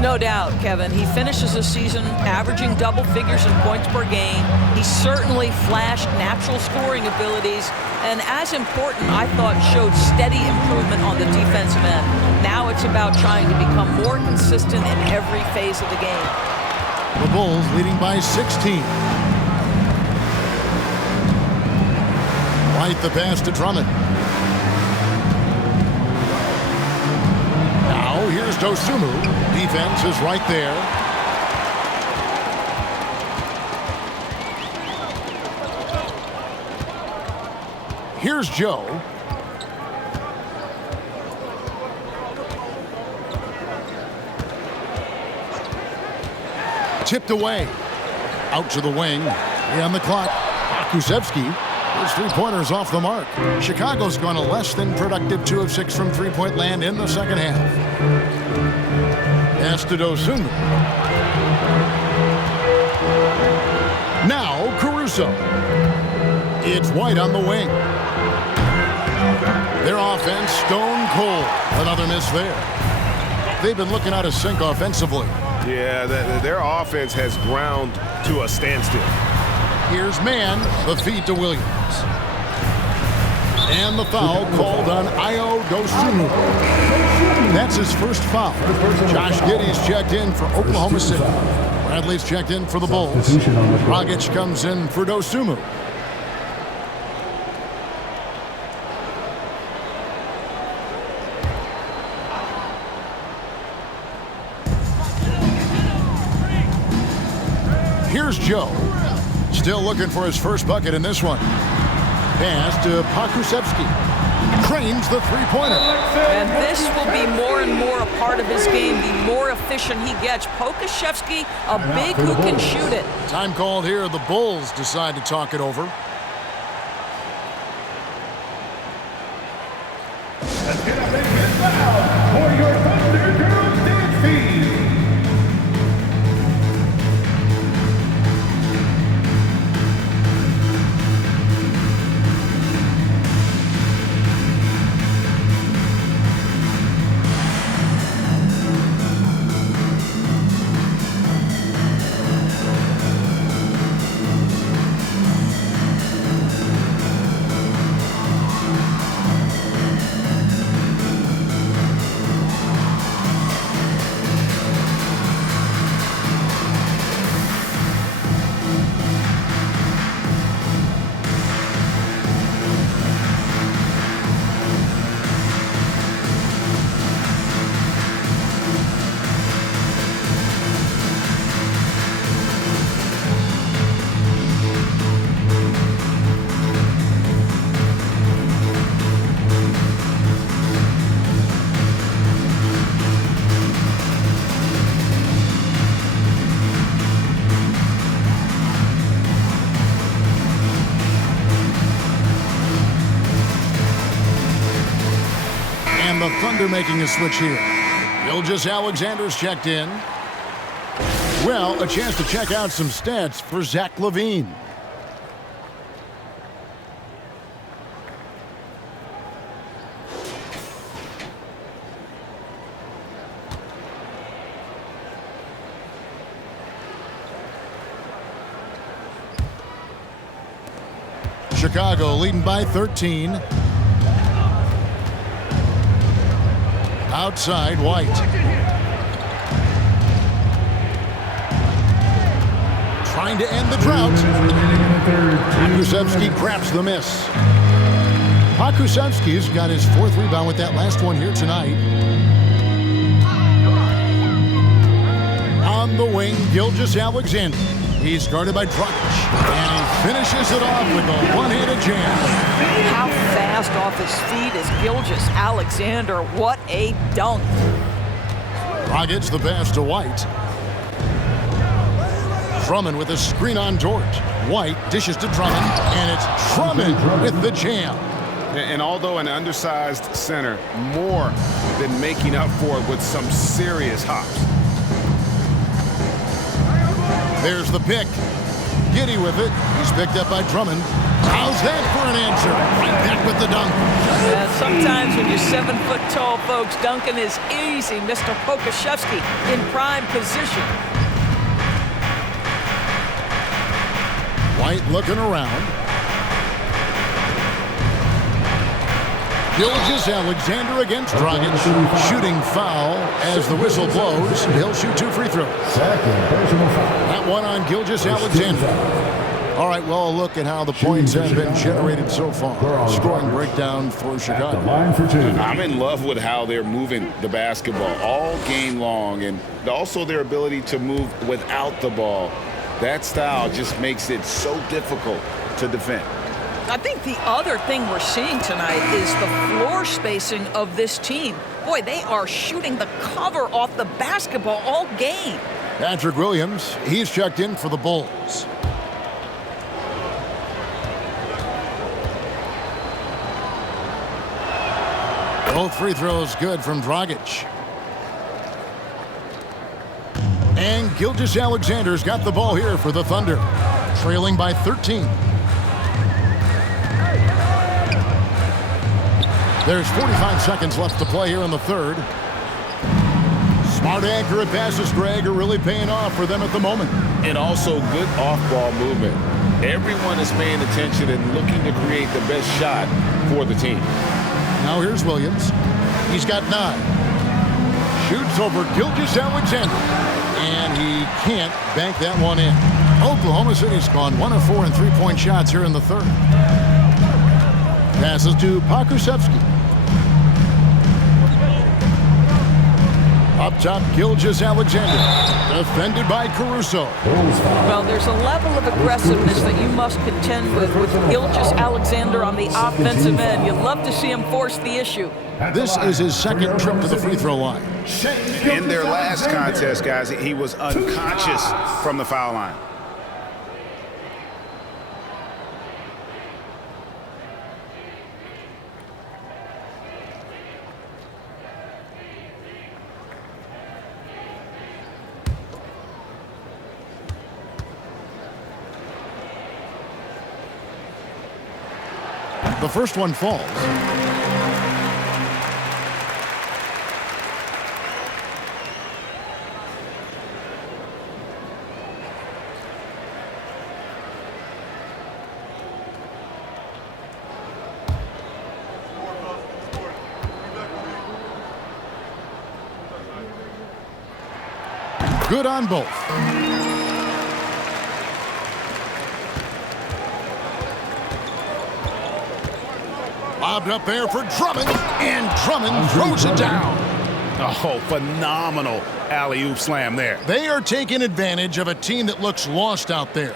No doubt, Kevin. He finishes the season averaging double figures in points per game. He certainly flashed natural scoring abilities, and as important, I thought, showed steady improvement on the defensive end. Now it's about trying to become more consistent in every phase of the game. The Bulls leading by 16. White the pass to Drummond. Now here's Dosunmu. Defense is right there. Here's Joe. Tipped away. Out to the wing. On the clock. Kusevsky. His three-pointers off the mark. Chicago's gone a less than productive 2 of 6 from three-point land in the second half. Pass to Dosunmu. Now Caruso. It's White on the wing. Their offense stone cold. Another miss there. They've been looking out of sync offensively. Yeah, their offense has ground to a standstill. Here's Mann, the feed to Williams. And the foul called on Ayo Dosunmu. That's his first foul. Josh Giddey's checked in for Oklahoma City. Bradley's checked in for the Bulls. Dragic comes in for Dosunmu. Here's Joe. Still looking for his first bucket in this one. Pass to Pokusevsky. Cranes the three-pointer. And this will be more and more a part of his game, the more efficient he gets. Pokusevsky, a big who can shoot it. Time called here. The Bulls decide to talk it over. Let's get up and get loud for your Thunder Girls dance team. The Thunder making a switch here. Gilgeous Alexander's checked in. Well, a chance to check out some stats for Zach LaVine. Chicago leading by 13. Outside, White. Trying to end the drought. Pakusevsky grabs the miss. Pakusevsky's got his 4th rebound with that last one here tonight. On the wing, Gilgeous-Alexander. He's guarded by Dragic. And he finishes it off with a one-handed jam. How fast off his feet is Gilgeous-Alexander. What a dunk. Dragic the pass to White. Drummond with a screen on George. White dishes to Drummond, and it's Drummond with the jam. And although an undersized center, more than making up for it with some serious hops. There's the pick. Giddy with it. He's picked up by Drummond. How's that for an answer? Right back with the dunk. Sometimes when you're 7 foot tall, folks, dunking is easy. Mr. Pokusevsky in prime position. White looking around. Gilgeous-Alexander against Dragic. Shooting foul as the whistle blows. He'll shoot 2 free throws. That one on Gilgeous-Alexander. All right, well, look at how the points have been generated so far. Scoring breakdown for Chicago. I'm in love with how they're moving the basketball all game long, and also their ability to move without the ball. That style just makes it so difficult to defend. I think the other thing we're seeing tonight is the floor spacing of this team. Boy, they are shooting the cover off the basketball all game. Patrick Williams, he's checked in for the Bulls. Both free throws good from Dragic. And Gilgeous-Alexander's got the ball here for the Thunder, trailing by 13. There's 45 seconds left to play here in the 3rd. Smart, accurate passes, Greg, are really paying off for them at the moment. And also good off-ball movement. Everyone is paying attention and looking to create the best shot for the team. Now here's Williams. He's got 9. Shoots over Gilgeous-Alexander. And he can't bank that one in. Oklahoma City's gone 1 of 4 in three-point shots here in the 3rd. Passes to Pakusevsky. Up top, Gilgeous-Alexander. Defended by Caruso. Well, there's a level of aggressiveness that you must contend with Gilgeous-Alexander on the offensive end. You'd love to see him force the issue. This is his 2nd trip to the free throw line. In their last contest, guys, he was unconscious from the foul line. The first one falls. Good on both. Lobbed up there for Drummond, and Drummond throws it down. Oh, phenomenal alley-oop slam there. They are taking advantage of a team that looks lost out there.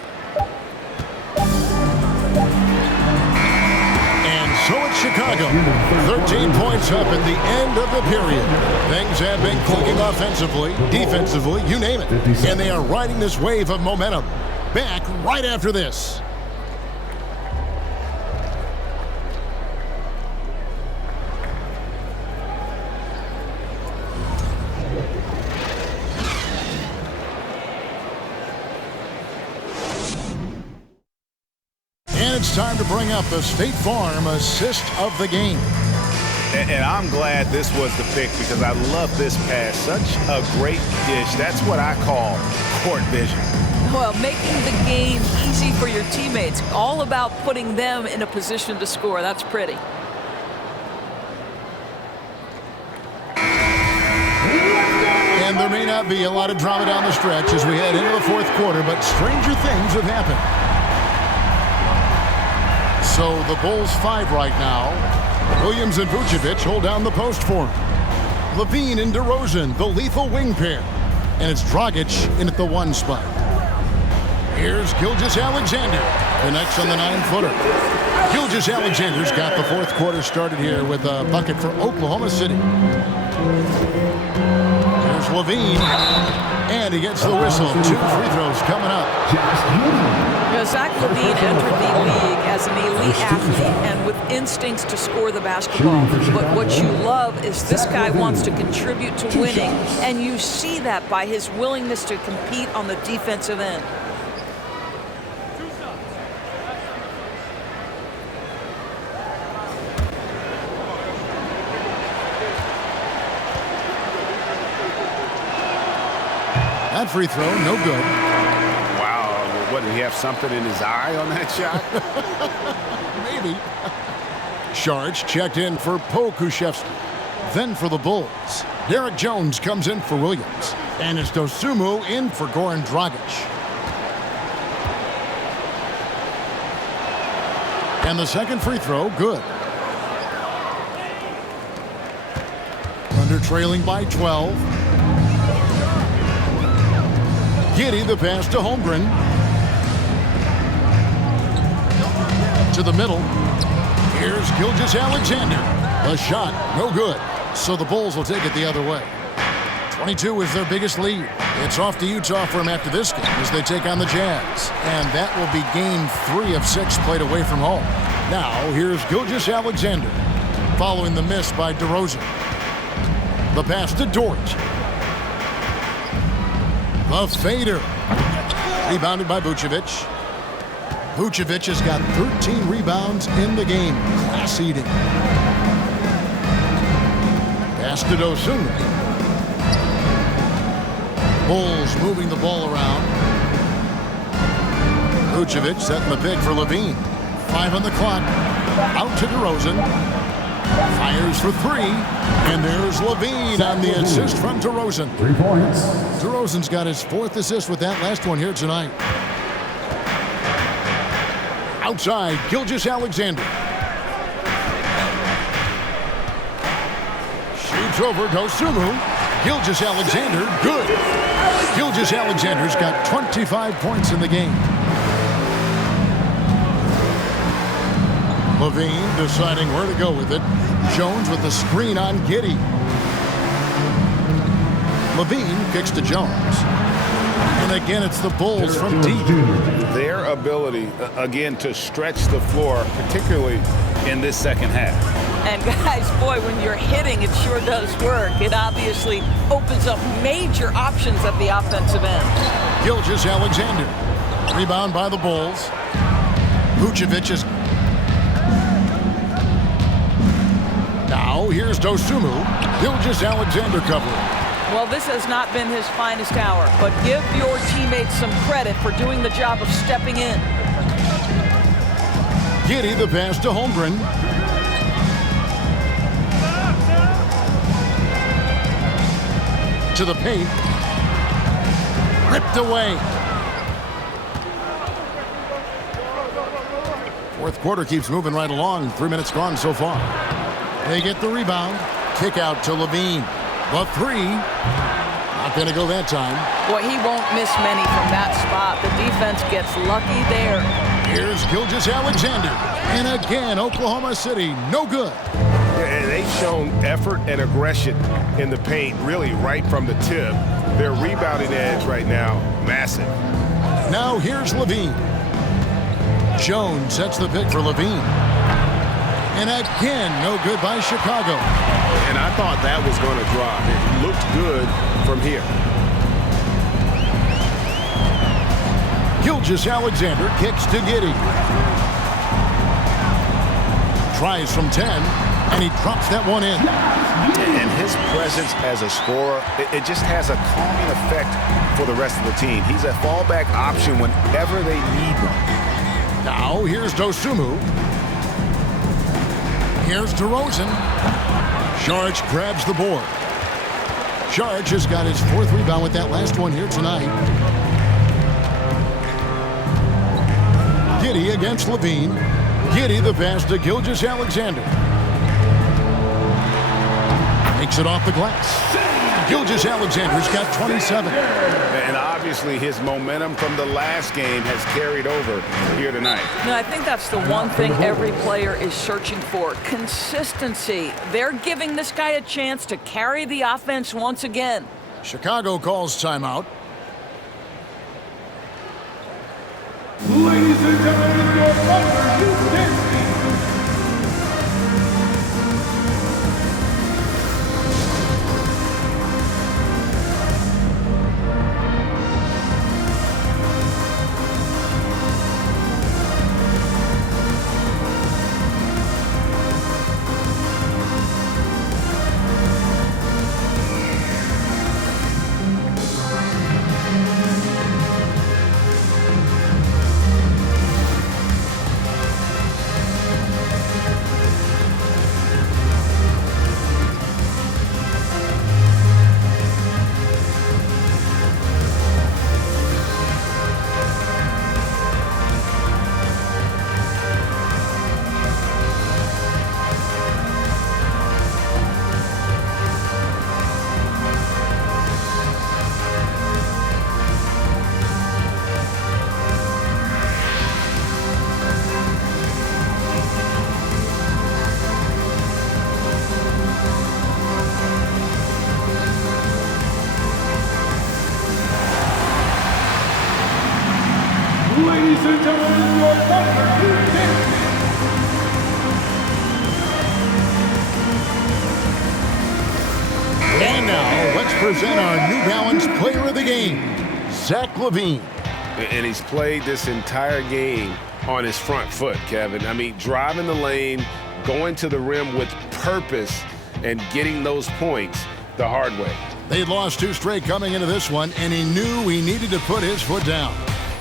And so it's Chicago. 13 points up at the end of the period. Things have been clicking offensively, defensively, you name it. And they are riding this wave of momentum. Back right after this. It's time to bring up the State Farm assist of the game. And I'm glad this was the pick because I love this pass. Such a great dish. That's what I call court vision. Well, making the game easy for your teammates. All about putting them in a position to score. That's pretty. And there may not be a lot of drama down the stretch as we head into the fourth quarter, but stranger things have happened. So the Bulls 5 right now. Williams and Vucevic hold down the post for him. Levine and DeRozan, the lethal wing pair. And it's Dragic in at the 1 spot. Here's Gilgeous-Alexander. Connects on the 9-footer. Gilgeous-Alexander's got the fourth quarter started here with a bucket for Oklahoma City. Here's Levine. And he gets the whistle. 2 free throws coming up. Zach Levine entered the league as an elite athlete and with instincts to score the basketball. But what you love is this guy wants to contribute to winning, and you see that by his willingness to compete on the defensive end. That free throw, no good. Wow, what, did he have something in his eye on that shot? Maybe. Sharge checked in for Pokuševski. Then for the Bulls, Derek Jones comes in for Williams. And it's Dosunmu in for Goran Dragic. And the second free throw, good. Under trailing by 12. Giddey the pass to Holmgren. To the middle. Here's Gilgeous-Alexander. The shot, no good. So the Bulls will take it the other way. 22 is their biggest lead. It's off to Utah for them after this game as they take on the Jazz. And that will be game 3 of 6 played away from home. Now, here's Gilgeous-Alexander. Following the miss by DeRozan. The pass to Dort. The fader. Rebounded by Vucevic. Vucevic has got 13 rebounds in the game. Class eating. Pass to Dosunmu. Bulls moving the ball around. Vucevic setting the pick for Levine. 5 on the clock. Out to DeRozan. Fires for 3. And there's Levine on the assist from DeRozan. 3 points. DeRozan's got his 4th assist with that last one here tonight. Outside, Gilgeous-Alexander. Shoots over Dosunmu. Gilgeous-Alexander, good. Gilgeous-Alexander's got 25 points in the game. Levine deciding where to go with it. Jones with the screen on Giddey. Levine kicks to Jones. And again, it's the Bulls from deep. Their ability, again, to stretch the floor, particularly in this second half. And guys, boy, when you're hitting, it sure does work. It obviously opens up major options at the offensive end. Gilgeous-Alexander. Rebound by the Bulls. Vucevic is... Now, here's Dosunmu. Gilgeous-Alexander covering. Well, this has not been his finest hour, but give your teammates some credit for doing the job of stepping in. Giddey the pass to Holmgren. To the paint. Ripped away. Fourth quarter keeps moving right along. 3 minutes gone so far. They get the rebound. Kick out to Levine. The 3. Not going to go that time. Boy, he won't miss many from that spot. The defense gets lucky there. Here's Gilgeous-Alexander. And again, Oklahoma City, no good. Yeah, they've shown effort and aggression in the paint, really right from the tip. Their rebounding edge right now, massive. Now here's Levine. Jones sets the pick for Levine. And again, no good by Chicago. And I thought that was going to drop. It looked good from here. Gilgeous-Alexander kicks to Giddey. Tries from 10. And he drops that one in. And his presence as a scorer, it just has a calming effect for the rest of the team. He's a fallback option whenever they need one. Now, here's Dosunmu. Here's DeRozan. Saric grabs the board. Saric has got his 4th rebound with that last one here tonight. Giddey against Levine. Giddey the pass to Gilgeous-Alexander. Takes it off the glass. Gilgeous-Alexander's got 27. And obviously his momentum from the last game has carried over here tonight. No, I think that's the one thing every player is searching for. Consistency. They're giving this guy a chance to carry the offense once again. Chicago calls timeout. Ladies and gentlemen, your partner is dancing. Ladies and gentlemen, your partner is dancing. And now, let's present our New Balance Player of the Game, Zach LaVine. And he's played this entire game on his front foot, Kevin. I mean, driving the lane, going to the rim with purpose, and getting those points the hard way. They'd lost 2 straight coming into this one, and he knew he needed to put his foot down.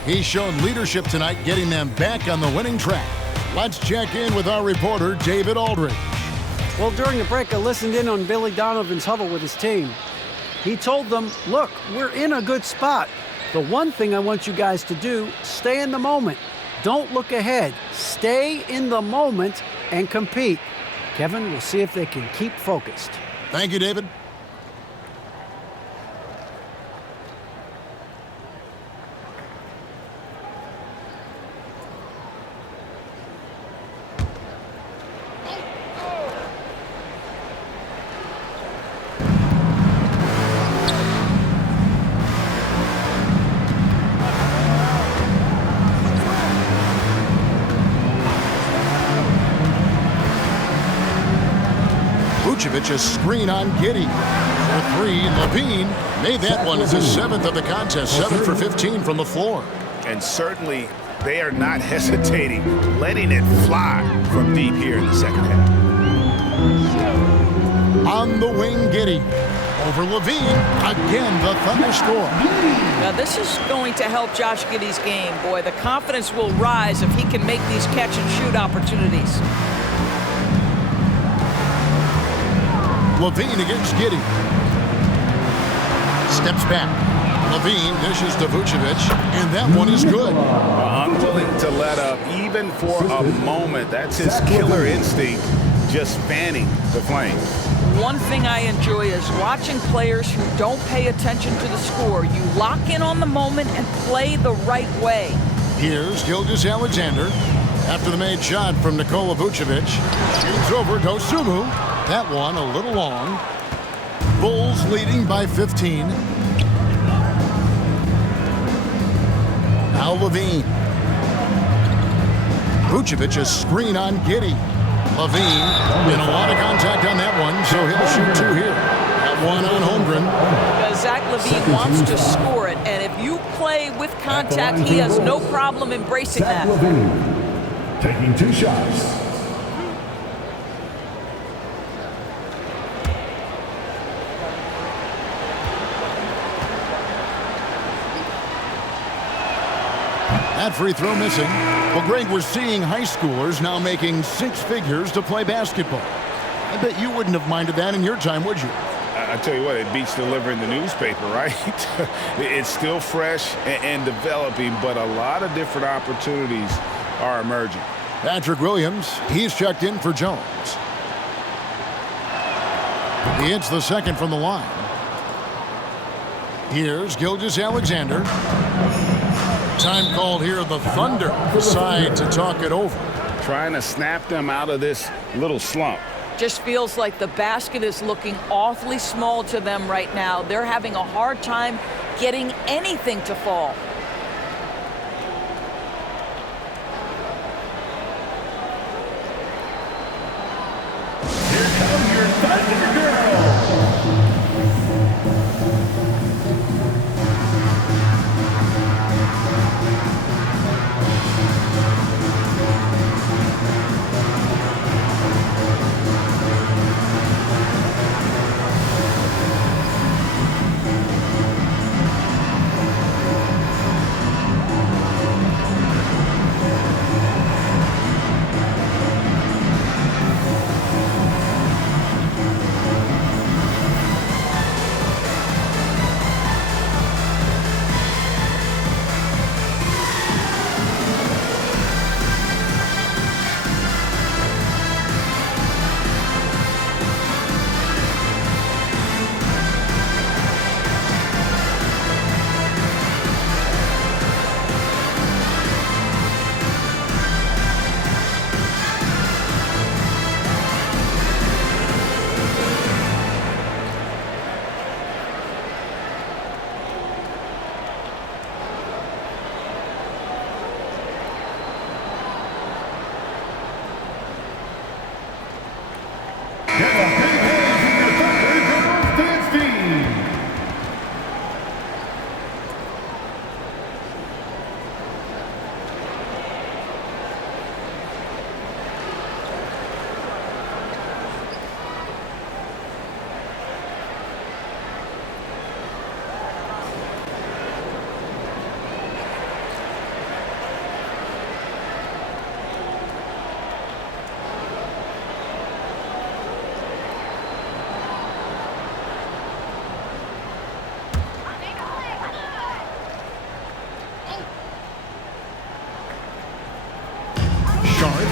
He showed leadership tonight, getting them back on the winning track. Let's check in with our reporter, David Aldridge. Well, during the break, I listened in on Billy Donovan's huddle with his team. He told them, look, we're in a good spot. The one thing I want you guys to do, stay in the moment. Don't look ahead. Stay in the moment and compete. Kevin, we'll see if they can keep focused. Thank you, David. A screen on Giddey. For 3, Levine made that one as his 7th of the contest, 7 for 15 from the floor. And certainly they are not hesitating, letting it fly from deep here in the second half. On the wing, Giddey. Over Levine. Again, the Thunder score. Now, this is going to help Josh Giddey's game. Boy, the confidence will rise if he can make these catch-and-shoot opportunities. Levine against Giddey. Steps back. Levine dishes to Vucevic, and that one is good. Unwilling to let up even for a moment. That's his killer instinct, just fanning the flames. One thing I enjoy is watching players who don't pay attention to the score. You lock in on the moment and play the right way. Here's Gilgeous-Alexander. After the made shot from Nikola Vucevic, shoots over Dosunmu. That one a little long. Bulls leading by 15. Now Levine. Vucevic a screen on Giddey. Levine in a lot of contact on that one, so he'll shoot 2 here. That one on Holmgren. Zach LaVine wants to score it, and if you play with contact, he has no problem embracing that. Taking 2 shots. That free throw missing. Well, Greg, we're seeing high schoolers now making six figures to play basketball. I bet you wouldn't have minded that in your time, would you? I tell you what, it beats delivering the newspaper, right? It's still fresh and developing, but a lot of different opportunities are emerging. Patrick Williams, he's checked in for Jones. He hits the second from the line. Here's Gilgeous-Alexander. Time called here. The Thunder decide to talk it over. Trying to snap them out of this little slump. Just feels like the basket is looking awfully small to them right now. They're having a hard time getting anything to fall. Here come your Thunder Girls.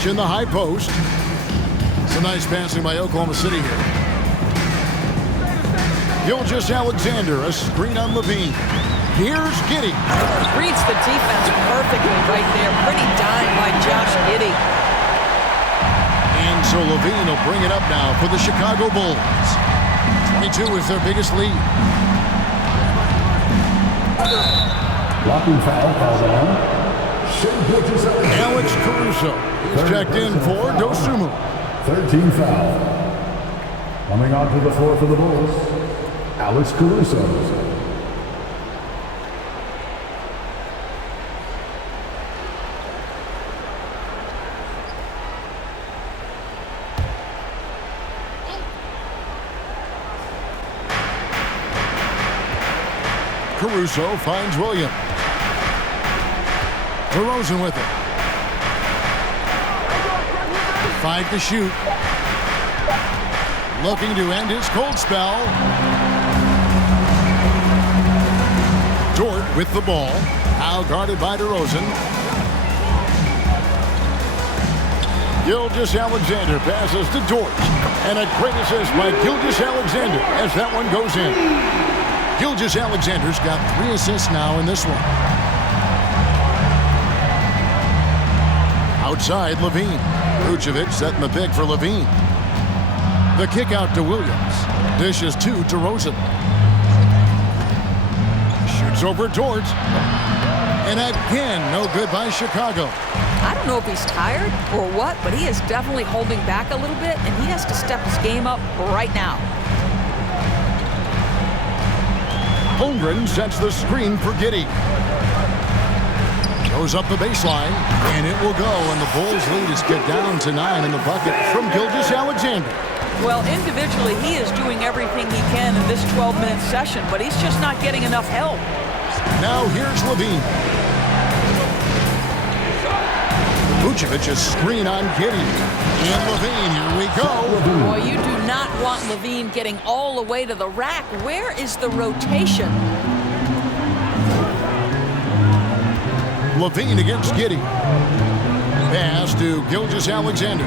In the high post. It's a nice passing by Oklahoma City here. Gilgeous-Alexander, a screen on Levine. Here's Giddey. Reads the defense perfectly right there. Pretty dime by Josh Giddey. And so Levine will bring it up now for the Chicago Bulls. 22 is their biggest lead. Blocking foul called on. Alex Caruso is checked in for Dosunmu. 13 foul. Coming onto the floor for the Bulls, Alex Caruso. Caruso finds Williams. DeRozan with it. 5 to shoot. Looking to end his cold spell. Dort with the ball. Now guarded by DeRozan. Gilgeous-Alexander passes to Dort. And a great assist by Gilgeous-Alexander as that one goes in. Gilgeous-Alexander's got 3 assists now in this one. Outside, Levine. Vucevic setting the pick for Levine. The kick out to Williams. Dishes to DeRozan. Shoots over Dort. And again, no good by Chicago. I don't know if he's tired or what, but he is definitely holding back a little bit, and he has to step his game up right now. Holmgren sets the screen for Giddey. Goes up the baseline, and it will go, and the Bulls' lead is get down to 9 in the bucket from Gilgeous-Alexander. Well, individually, he is doing everything he can in this 12-minute session, but he's just not getting enough help. Now here's Levine. Vucevic, a screen on Giddey. And Levine, here we go. Boy, you do not want Levine getting all the way to the rack. Where is the rotation? Levine against Giddey. Pass to Gilgeous-Alexander.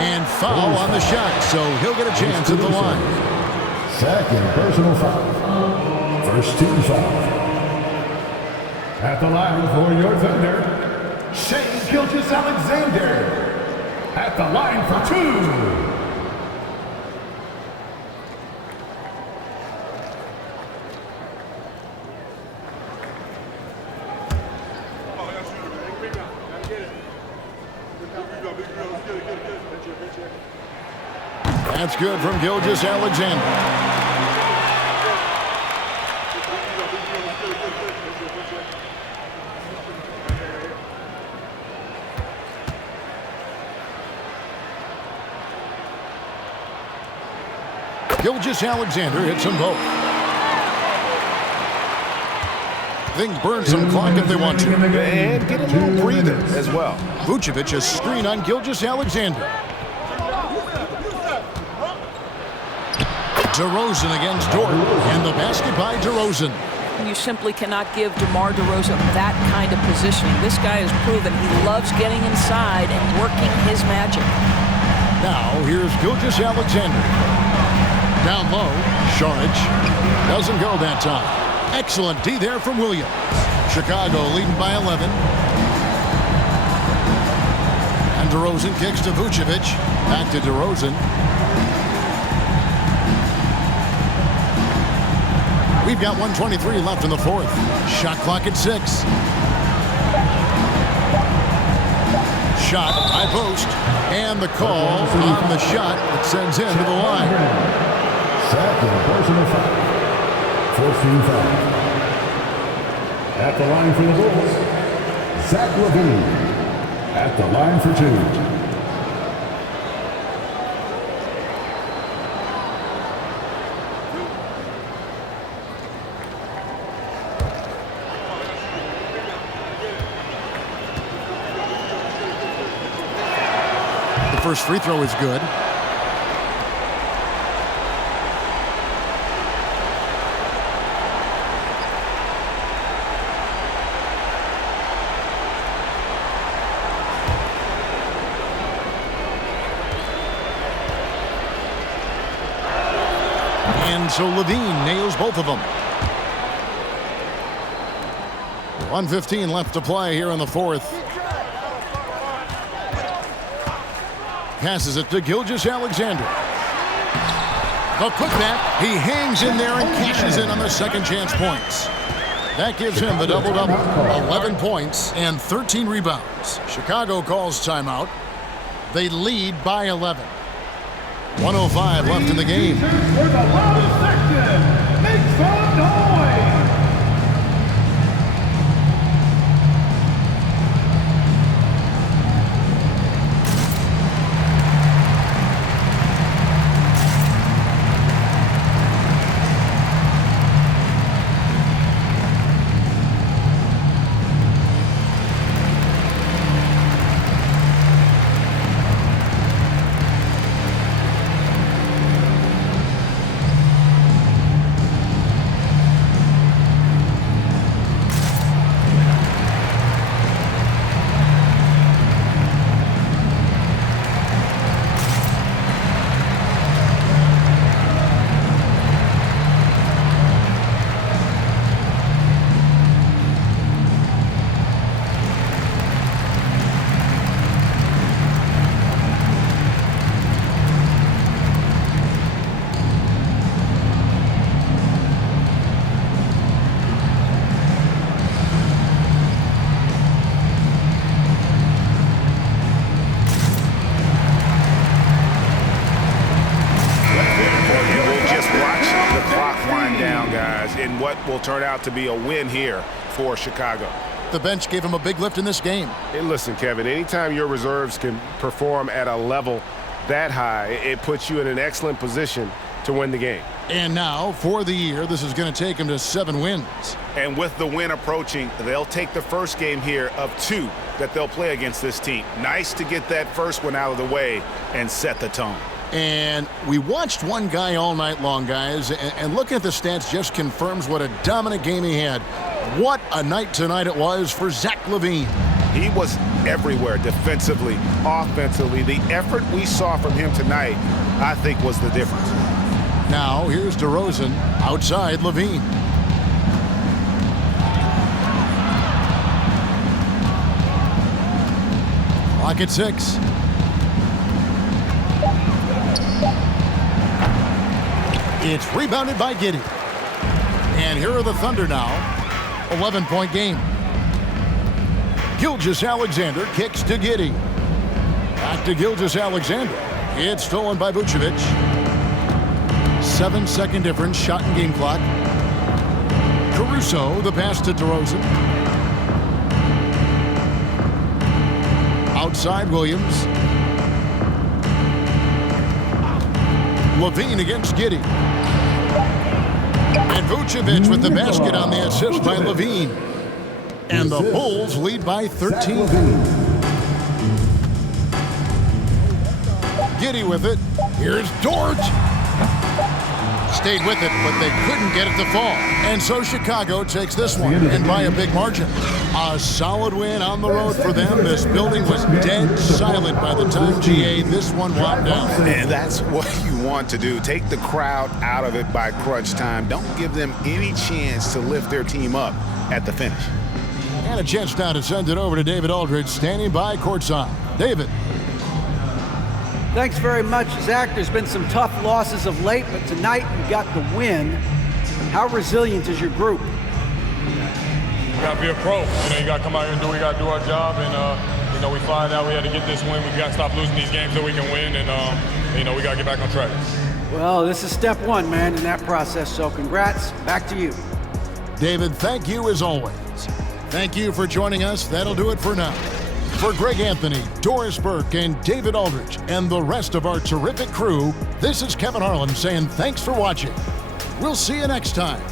And foul on the shot, so he'll get a chance at the line. Second personal foul. First team foul. At the line for your Thunder, Shai Gilgeous-Alexander. At the line for two. That's good from Gilgeous-Alexander. Gilgeous-Alexander hits them both. They can burn some clock if they want to. And get a little breather as well. Vucevic, a screen on Gilgeous-Alexander. DeRozan against Dort, and the basket by DeRozan. You simply cannot give DeMar DeRozan that kind of positioning. This guy has proven he loves getting inside and working his magic. Now, here's Gilgeous-Alexander. Down low, Saric doesn't go that time. Excellent D there from Williams. Chicago leading by 11. And DeRozan kicks to Vucevic. Back to DeRozan. We've got 1:23 left in the fourth. Shot clock at 6. Shot, high post, and the call on the shot that sends him to the line. Second personal foul. First team foul. At the line for the Bulls, Zach Levine. At the line for two. The first free throw is good. And so Levine nails both of them. 1:15 left to play here in the fourth. Passes it to Gilgeous-Alexander. The putback. He hangs in there and cashes in on the second chance points. That gives him the double-double. 11 points and 13 rebounds. Chicago calls timeout. They lead by 11. 1:05 left in the game. For the loudest section, make some noise! In what will turn out to be a win here for Chicago. The bench gave him a big lift in this game. Hey, listen, Kevin, anytime your reserves can perform at a level that high, it puts you in an excellent position to win the game. And now, for the year, this is going to take them to 7 wins. And with the win approaching, they'll take the first game here of 2 that they'll play against this team. Nice to get that first one out of the way and set the tone. And we watched one guy all night long, guys, and looking at the stats just confirms what a dominant game he had. What a night tonight it was for Zach LaVine. He was everywhere defensively, offensively. The effort we saw from him tonight, I think, was the difference. Now, here's DeRozan outside LaVine. Clock at 6. It's rebounded by Giddey. And here are the Thunder now. 11-point game. Gilgeous-Alexander kicks to Giddey. Back to Gilgeous-Alexander. It's stolen by Vucevic. 7-second difference, shot and game clock. Caruso, the pass to DeRozan. Outside Williams. LaVine against Giddey. And Vucevic with the basket on the assist by LaVine. And the Bulls lead by 13. Giddey with it. Here's Dort. Stayed with it, but they couldn't get it to fall. And so Chicago takes this one, and by a big margin. A solid win on the road for them. This building was dead silent by the time, GA, this one wound down. And that's what you want to do. Take the crowd out of it by crunch time. Don't give them any chance to lift their team up at the finish. And a chance now to send it over to David Aldridge, standing by courtside. David. Thanks very much, Zach. There's been some tough losses of late, but tonight you got the win. How resilient is your group? We got to be a pro. You got to come out here and we got to do our job. And, we find out we had to get this win. We got to stop losing these games so we can win. And, we got to get back on track. Well, this is step 1, man, in that process. So congrats. Back to you. David, thank you as always. Thank you for joining us. That'll do it for now. For Greg Anthony, Doris Burke, and David Aldridge, and the rest of our terrific crew, this is Kevin Harlan saying thanks for watching. We'll see you next time.